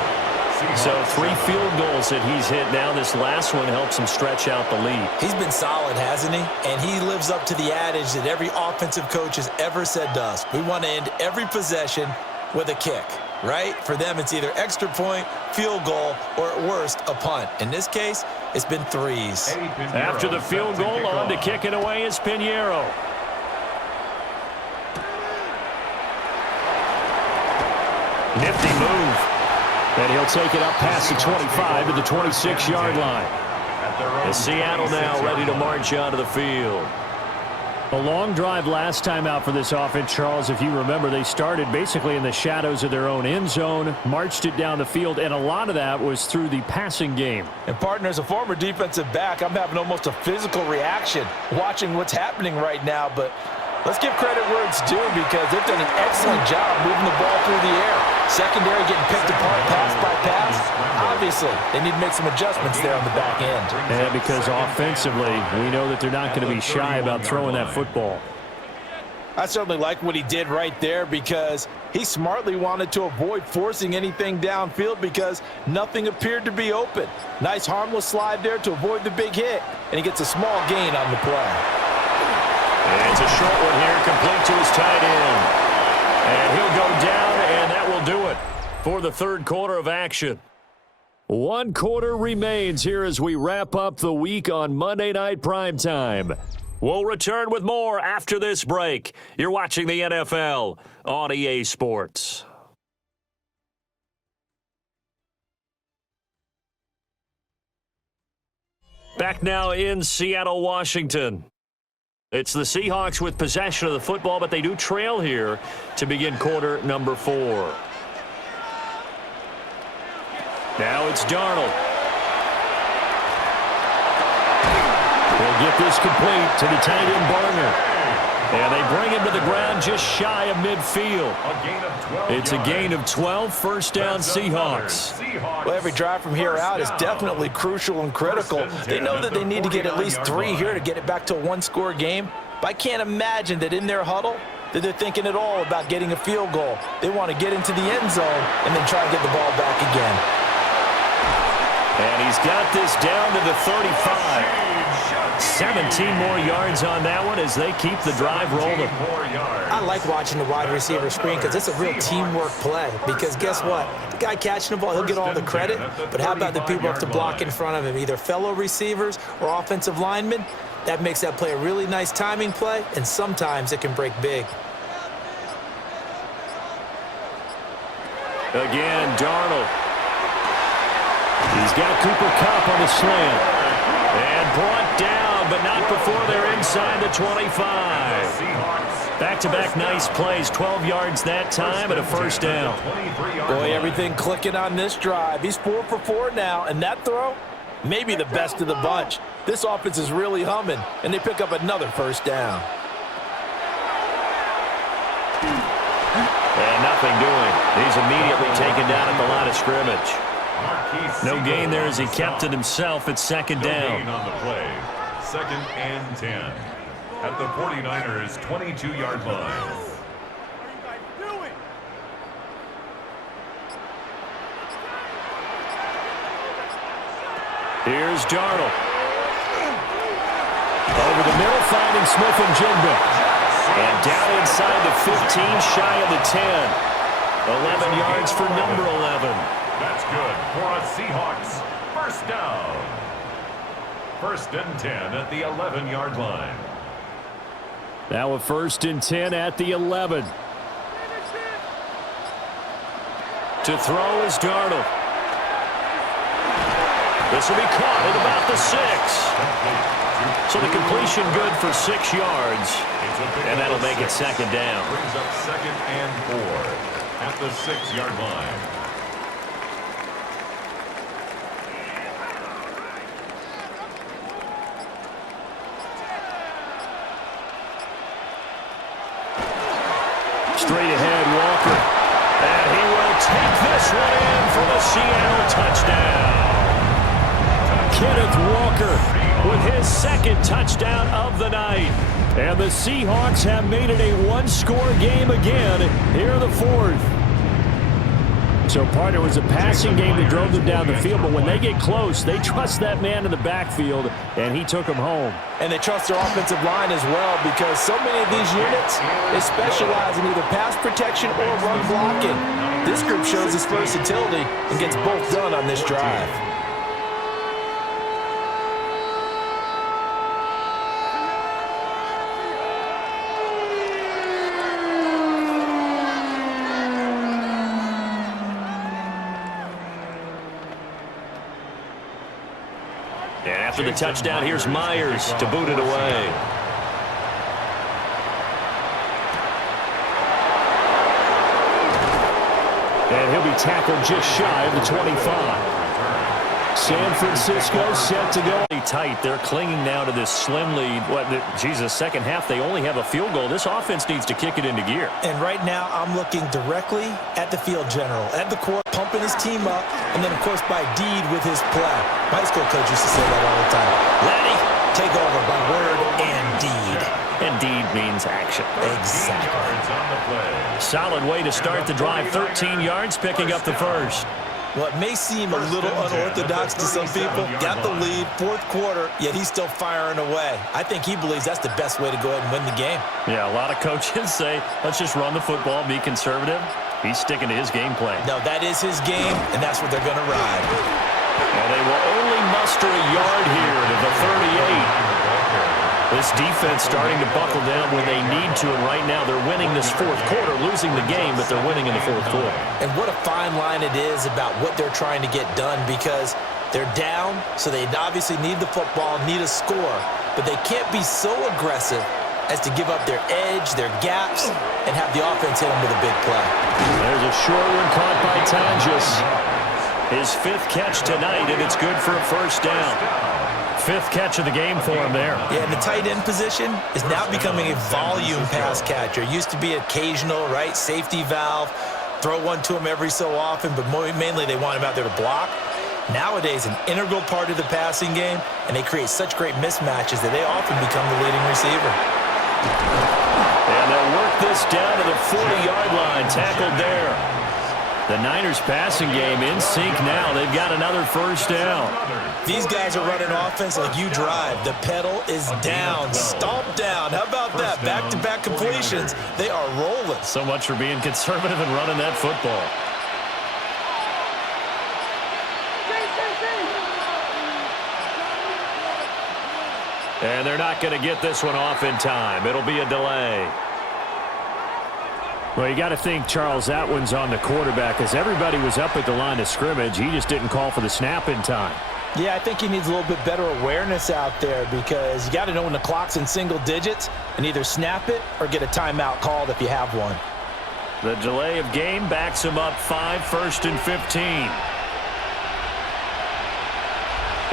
So 3 field goals that he's hit now. This last one helps him stretch out the lead. He's been solid, hasn't he? And he lives up to the adage that every offensive coach has ever said to us. We want to end every possession with a kick, right? For them, it's either extra point, field goal, or at worst, a punt. In this case, it's been 3s. After the field goal, on to kick it away is Pinheiro. Nifty move. And he'll take it up past the 25 to the 26-yard line. The Seattle now ready to march onto the field. A long drive last time out for this offense, Charles. If you remember, they started basically in the shadows of their own end zone, marched it down the field, and a lot of that was through the passing game. And, partner, as a former defensive back, I'm having almost a physical reaction watching what's happening right now. But let's give credit where it's due because they've done an excellent job moving the ball through the air. Secondary getting picked apart pass by pass. Obviously, they need to make some adjustments there on the back end. Yeah, because offensively, we know that they're not going to be shy about throwing that football. I certainly like what he did right there because he smartly wanted to avoid forcing anything downfield because nothing appeared to be open. Nice harmless slide there to avoid the big hit, and he gets a small gain on the play. And it's a short one here, complete to his tight end. And he'll go down, and that will do it for the third quarter of action. 1 quarter remains here as we wrap up the week on Monday Night Primetime. We'll return with more after this break. You're watching the NFL on EA Sports. Back now in Seattle, Washington. It's the Seahawks with possession of the football, but they do trail here to begin quarter number 4. Now it's Darnold. He'll get this complete to the tight end Barner. And they bring him to the ground just shy of midfield. It's a gain of 12, first down Seahawks. Well, every drive from here out is definitely crucial and critical. They know that they need to get at least 3 here to get it back to a 1-score game. But I can't imagine that in their huddle that they're thinking at all about getting a field goal. They want to get into the end zone and then try to get the ball back again. And he's got this down to the 35. 17 more yards on that one as they keep the drive rolling. I like watching the wide receiver screen because it's a real teamwork play. Because guess what? The guy catching the ball, he'll get all the credit. But how about the people who have to block in front of him, either fellow receivers or offensive linemen? That makes that play a really nice timing play, and sometimes it can break big. Again, Darnold. He's got Cooper Kupp on the slant. And brought down, but not before they're inside the 25. Back-to-back nice plays, 12 yards that time and a first down. Boy, everything clicking on this drive. He's 4 for 4 now, and that throw, maybe the best of the bunch. This offense is really humming, and they pick up another first down. And nothing doing. He's immediately taken down at the line of scrimmage. No gain there as he kept it himself at second down. On the play, 2nd and 10 at the 49ers' 22-yard line. Here's Darnold. Over the middle, finding Smith-Njigba. And down inside the 15, shy of the 10. 11 yards for number 11. That's good for a Seahawks first down. 1st and 10 at the 11-yard line. Now a 1st and 10 at the 11. To throw is Darnold. This will be caught at about the 6. So the completion good for 6 yards. And that'll make it second down. Brings up 2nd and 4 at the 6-yard line. Straight ahead, Walker. And he will take this one in for the Seattle touchdown. Kenneth Walker with his second touchdown of the night. And the Seahawks have made it a one-score game again here in the fourth. So, partner, it was a passing game that drove them down the field, but when they get close, they trust that man in the backfield, and he took them home. And they trust their offensive line as well, because so many of these units, they specialize in either pass protection or run blocking. This group shows its versatility and gets both done on this drive. And after the touchdown, here's Myers to boot it away. And he'll be tackled just shy of the 25. San Francisco set to go. Tight. They're clinging now to this slim lead. Second half, they only have a field goal. This offense needs to kick it into gear. And right now, I'm looking directly at the field general, at the court, pumping his team up, and then, of course, by deed with his play. My high school coach used to say that all the time. Laddie, take over by word and deed. And deed means action. Exactly. Solid way to start the drive. 13 yards, picking up the first. Well, it may seem a little unorthodox to some people. Got the lead, fourth quarter, yet he's still firing away. I think he believes that's the best way to go ahead and win the game. Yeah, a lot of coaches say, let's just run the football, be conservative. He's sticking to his game plan. No, that is his game, and that's what they're going to ride. And they will only muster a yard here to the 38. This defense starting to buckle down when they need to, and right now they're winning this fourth quarter, losing the game, but they're winning in the fourth quarter. And what a fine line it is about what they're trying to get done, because they're down, so they obviously need the football, need a score, but they can't be so aggressive as to give up their edge, their gaps, and have the offense hit them with a big play. There's a short one caught by Tonjes. His fifth catch tonight, and it's good for a first down. Fifth catch of the game for him there. Yeah, and the tight end position is now becoming a volume pass catcher. Used to be occasional, right? Safety valve, throw one to him every so often, but mainly they want him out there to block. Nowadays, an integral part of the passing game, and they create such great mismatches that they often become the leading receiver. And they'll work this down to the 40-yard line, tackled there. The Niners passing game in sync now. They've got another first down. These guys are running offense like you drive. The pedal is down, stomp down. How about that? Back-to-back completions. They are rolling. So much for being conservative and running that football. And they're not going to get this one off in time. It'll be a delay. Well, you got to think, Charles, that one's on the quarterback, as everybody was up at the line of scrimmage. He just didn't call for the snap in time. Yeah, I think he needs a little bit better awareness out there, because you got to know when the clock's in single digits and either snap it or get a timeout called if you have one. The delay of game backs him up 5, 1st and 15.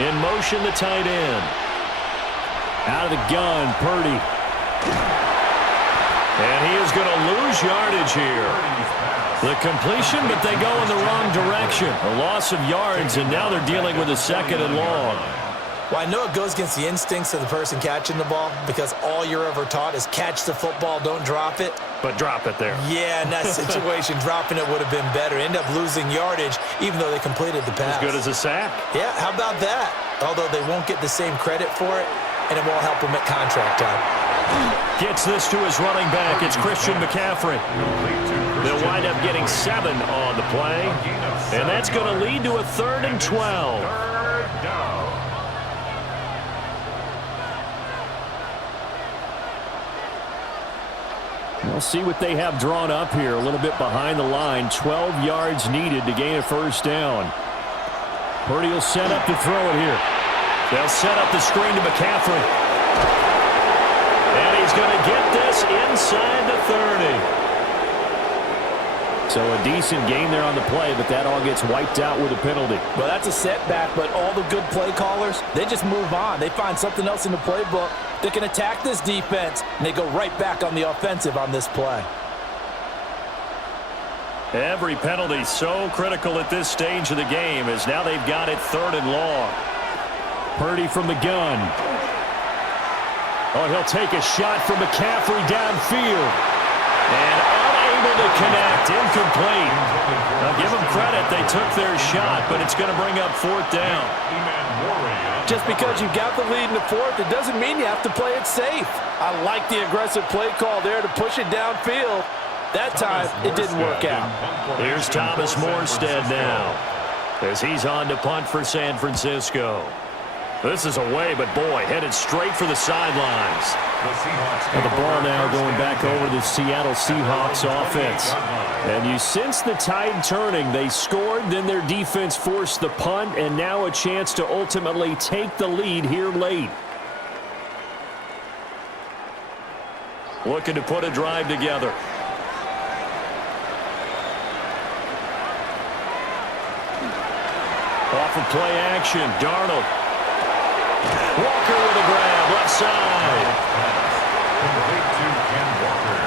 In motion, the tight end. Out of the gun, Purdy. And he is going to lose yardage here. The completion, but they go in the wrong direction. A loss of yards, and now they're dealing with a 2nd and long. Well, I know it goes against the instincts of the person catching the ball, because all you're ever taught is catch the football, don't drop it. But drop it there. Yeah, in that situation, dropping it would have been better. End up losing yardage, even though they completed the pass. As good as a sack. Yeah, how about that? Although they won't get the same credit for it, and it won't help them at contract time. Gets this to his running back. It's Christian McCaffrey. They'll wind up getting 7 on the play. And that's going to lead to a 3rd and 12. We'll see what they have drawn up here. A little bit behind the line. 12 yards needed to gain a first down. Purdy will set up to throw it here. They'll set up the screen to McCaffrey. And he's going to get this inside the 30. So a decent gain there on the play, but that all gets wiped out with a penalty. Well, that's a setback, but all the good play callers, they just move on. They find something else in the playbook that can attack this defense, and they go right back on the offensive on this play. Every penalty so critical at this stage of the game, as now they've got it 3rd and long. Purdy from the gun. Oh, he'll take a shot from McCaffrey downfield. And unable to connect. Incomplete. Now, give them credit. They took their shot, but it's going to bring up 4th down. Just because you've got the lead in the 4th, it doesn't mean you have to play it safe. I like the aggressive play call there to push it downfield. That time, it didn't work out. Here's Thomas Morstead now, as he's on to punt for San Francisco. This is away, but boy, headed straight for the sidelines. And the ball now going back over the Seattle Seahawks offense. And you sense the tide turning. They scored, then their defense forced the punt, and now a chance to ultimately take the lead here late. Looking to put a drive together. Off of play action, Darnold. Walker with a grab, left side. Complete to Ken Walker.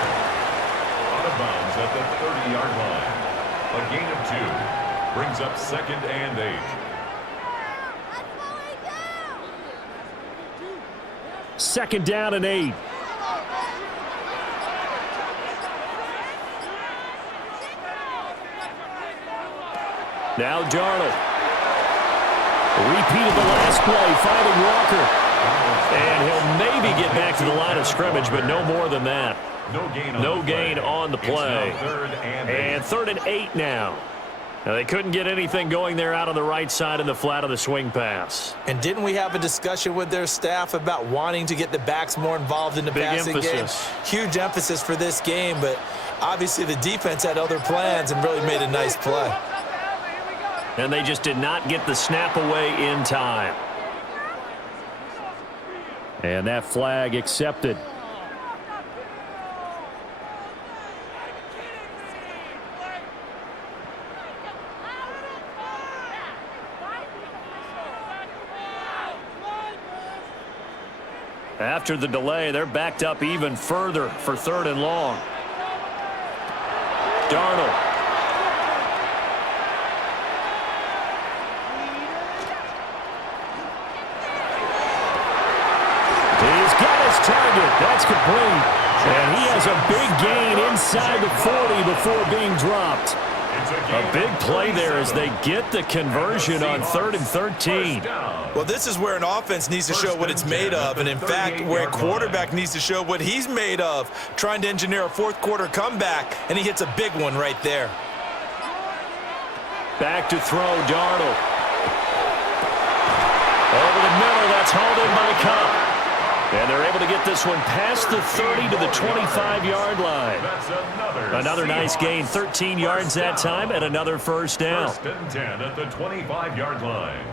Out of bounds at the 30-yard line. A gain of 2. Brings up 2nd and 8. Second down and 8. Now Darnold. Repeat of the last play, finding Walker. And he'll maybe get back to the line of scrimmage, but no more than that. No gain on the play. And 3rd and 8 now. Now, they couldn't get anything going there out on the right side of the flat of the swing pass. And didn't we have a discussion with their staff about wanting to get the backs more involved in the passing game? Huge emphasis for this game, but obviously the defense had other plans and really made a nice play. And they just did not get the snap away in time. And that flag accepted. After the delay, they're backed up even further for 3rd and long. Darnold. He's got his target. That's complete. And he has a big gain inside the 40 before being dropped. A big play there as they get the conversion on 3rd and 13. Well, this is where an offense needs to show what it's made of, and in fact, where a quarterback needs to show what he's made of, trying to engineer a 4th quarter comeback, and he hits a big one right there. Back to throw, Darnold. Over the middle, that's hauled in by Kupp. And they're able to get this one past the 30 to the 25-yard line. Another nice gain, 13 yards that time, and another 1st down. 1st and 10 at the 25-yard line.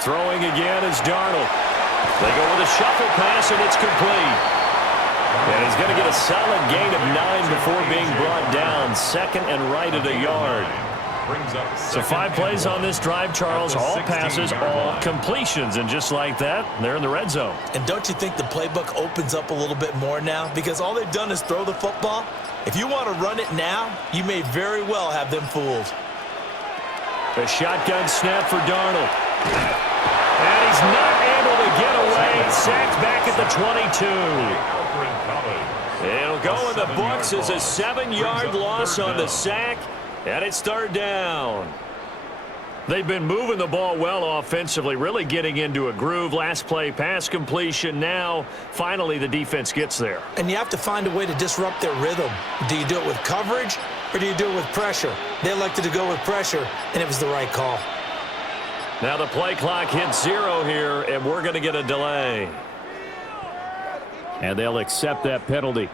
Throwing again is Darnold. They go with a shuffle pass, and it's complete. And he's going to get a solid gain of 9 before being brought down. 2nd and right at a yard. So 5 plays on this drive, Charles. All passes, all completions. And just like that, they're in the red zone. And don't you think the playbook opens up a little bit more now? Because all they've done is throw the football. If you want to run it now, you may very well have them fooled. A shotgun snap for Darnold. And he's not able to get away. Sacked back at the 22. It'll go in the books as a 7-yard loss on the sack, and it's 3rd down. They've been moving the ball well offensively, really getting into a groove. Last play, pass completion. Now, finally, the defense gets there. And you have to find a way to disrupt their rhythm. Do you do it with coverage, or do you do it with pressure? They elected to go with pressure, and it was the right call. Now the play clock hits 0 here, and we're going to get a delay. And they'll accept that penalty.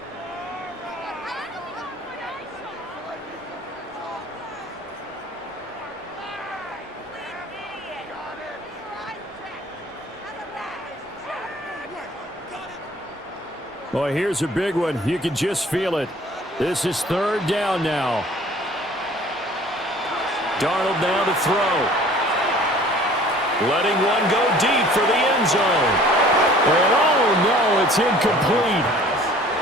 Boy, here's a big one. You can just feel it. This is 3rd down now. Darnold now to throw. Letting one go deep for the end zone. And oh no, it's incomplete.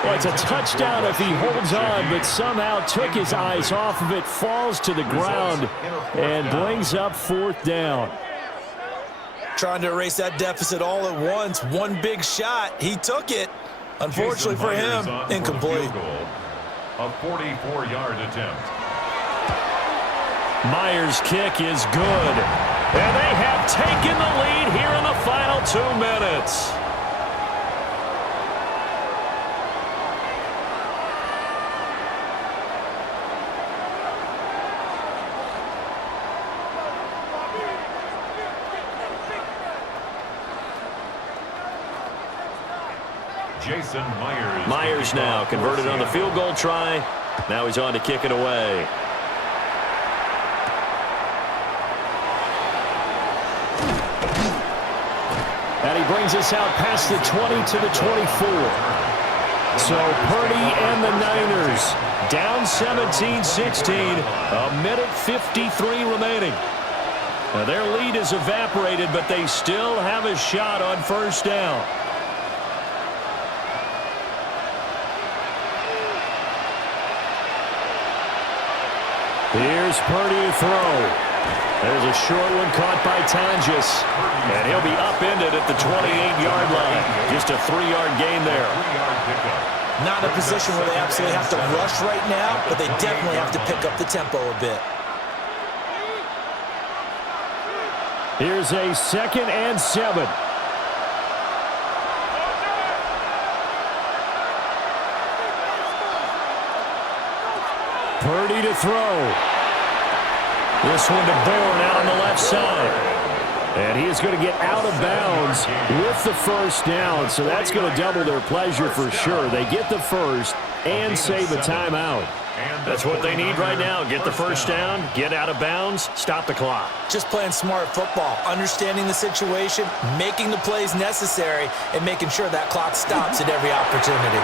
Well, it's a touchdown if he holds on, but somehow took his eyes off of it, falls to the ground, and brings up 4th down. Trying to erase that deficit all at once. One big shot. He took it. Unfortunately for him, incomplete. A 44-yard attempt. Myers' kick is good. And they have taken the lead here in the final 2 minutes. Jason Myers now converted on the field goal try. Now he's on to kick it away. And he brings us out past the 20 to the 24. So Purdy and the Niners down 17-16. A minute 53 remaining. Now their lead is evaporated, but they still have a shot on 1st down. Here's Purdy to throw. There's a short one caught by Tonjes. And he'll be upended at the 28-yard line. Just a 3-yard gain there. Not in a position where they absolutely have to rush right now, but they definitely have to pick up the tempo a bit. Here's a 2nd and 7. Purdy to throw. This one to Bourne out on the left side. And he is going to get out of bounds with the 1st down, so that's going to double their pleasure for sure. They get the 1st and save a timeout. That's what they need right now. Get the 1st down, get out of bounds, stop the clock. Just playing smart football, understanding the situation, making the plays necessary, and making sure that clock stops at every opportunity.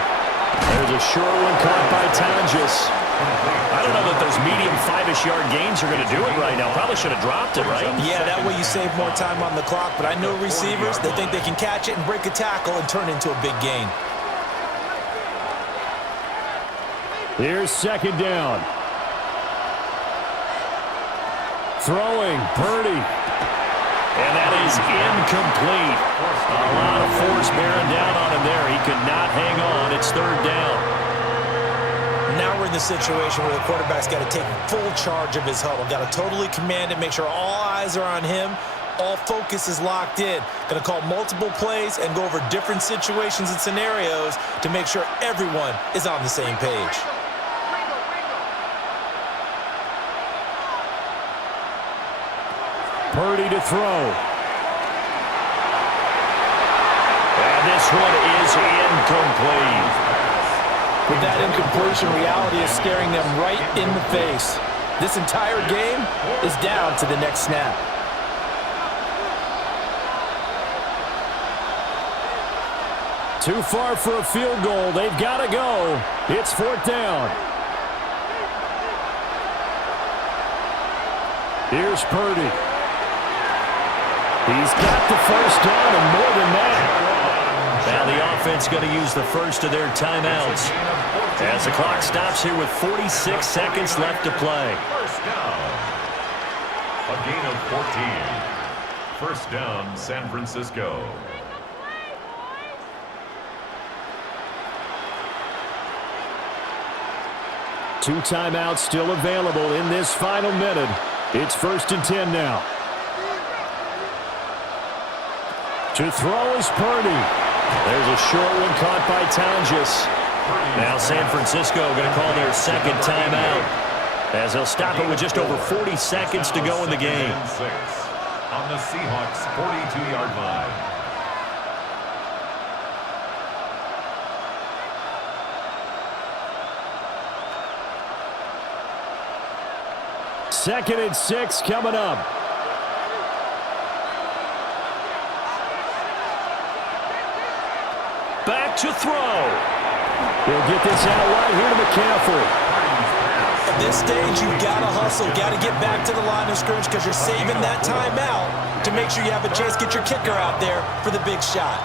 There's a short one caught by Tonjes. I don't know that those medium 5-ish yard gains are going to do it right now. Probably should have dropped it, right? Yeah, that way you save more time on the clock. But I know receivers, they think they can catch it and break a tackle and turn into a big gain. Here's 2nd down. Throwing, Purdy. And that is incomplete. A lot of force bearing down on him there. He could not hang on. It's 3rd down. Now we're in the situation where the quarterback's got to take full charge of his huddle. Got to totally command it, make sure all eyes are on him. All focus is locked in. Going to call multiple plays and go over different situations and scenarios to make sure everyone is on the same page. Purdy to throw. And this one is incomplete. With that incompletion, reality is staring them right in the face. This entire game is down to the next snap. Too far for a field goal. They've got to go. It's 4th down. Here's Purdy. He's got the 1st down and more than that. Now the offense going to use the first of their timeouts as the clock stops here with 46 seconds left to play. 1st down. A gain of 14. 1st down, San Francisco. Two timeouts still available in this final minute. It's 1st and 10 now. To throw is Purdy. There's a short one caught by Tonjes. Now San Francisco going to call their 2nd timeout as they'll stop it with just over 40 seconds to go in the game. On the Seahawks 42-yard line. Second and 6 coming up. Back to throw. He'll get this out right here to McCaffrey. At this stage, you've got to hustle, got to get back to the line of scrimmage because you're saving that timeout to make sure you have a chance to get your kicker out there for the big shot.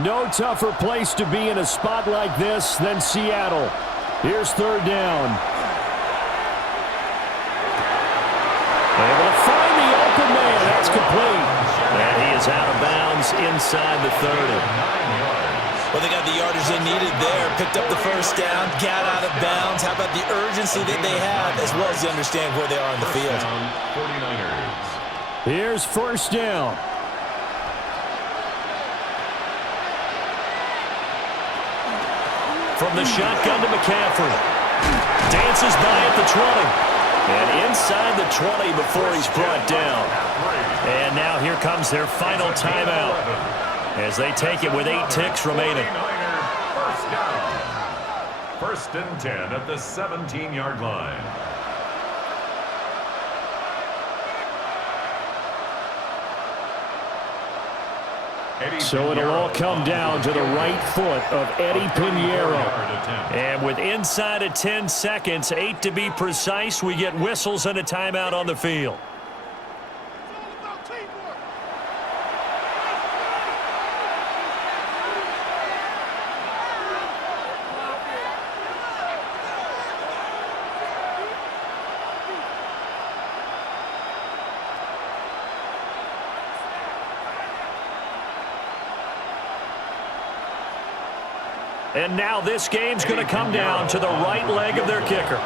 No tougher place to be in a spot like this than Seattle. Here's third down. Able to find the open man. That's complete. And he is out of bounds inside the 30. Well, they got the yardage they needed there. Picked up the first down, got out of bounds. How about the urgency that they have, as well as they understand where they are in the field. 49ers. Here's first down. From the shotgun to McCaffrey. Dances by at the 20. And inside the 20 before he's brought down. And now here comes their final timeout as they take it with 8 ticks remaining. First down. First and 10 at the 17-yard line. So it'll all come down to the right foot of Eddie Pinheiro. And with inside of 10 seconds, 8 to be precise, we get whistles and a timeout on the field. And now this game's going to come down to the right leg of their kicker.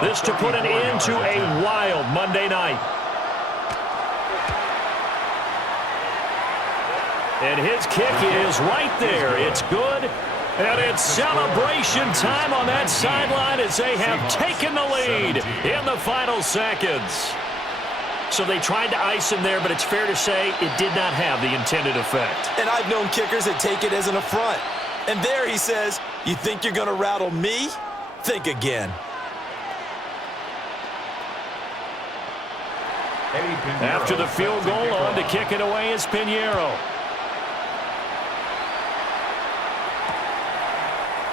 This to put an end to a wild Monday night. And his kick is right there. It's good. And it's celebration time on that sideline as they have taken the lead in the final seconds. So they tried to ice him there, but it's fair to say it did not have the intended effect. And I've known kickers that take it as an affront. And there he says, you think you're going to rattle me? Think again. After the field goal, on to kick it away is Pinheiro.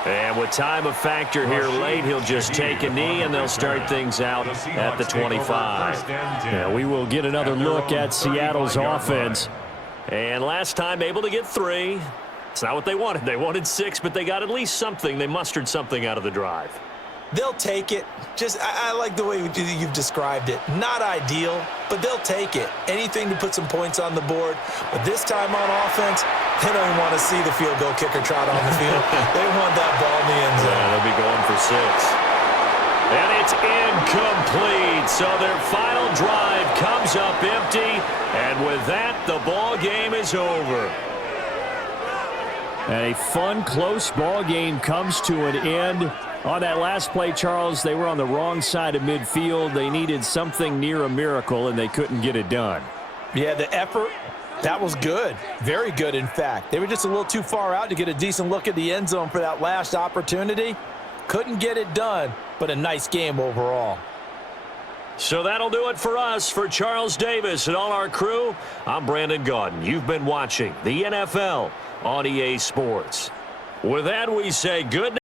And with time a factor here late, he'll just take a knee, and they'll start things out at the 25. Now we will get another look at Seattle's offense. And last time able to get 3. It's not what they wanted. They wanted 6, but they got at least something. They mustered something out of the drive. They'll take it. I like the way you've described it. Not ideal, but they'll take it. Anything to put some points on the board. But this time on offense, they don't want to see the field goal kicker trot on the field. They want that ball in the end zone. Yeah, they'll be going for 6. And it's incomplete. So their final drive comes up empty. And with that, the ball game is over. And a fun, close ball game comes to an end. On that last play, Charles, they were on the wrong side of midfield. They needed something near a miracle, and they couldn't get it done. Yeah, the effort, that was good. Very good, in fact. They were just a little too far out to get a decent look at the end zone for that last opportunity. Couldn't get it done, but a nice game overall. So that'll do it for us. For Charles Davis and all our crew, I'm Brandon Gaudin. You've been watching the NFL on EA Sports. With that, we say good night.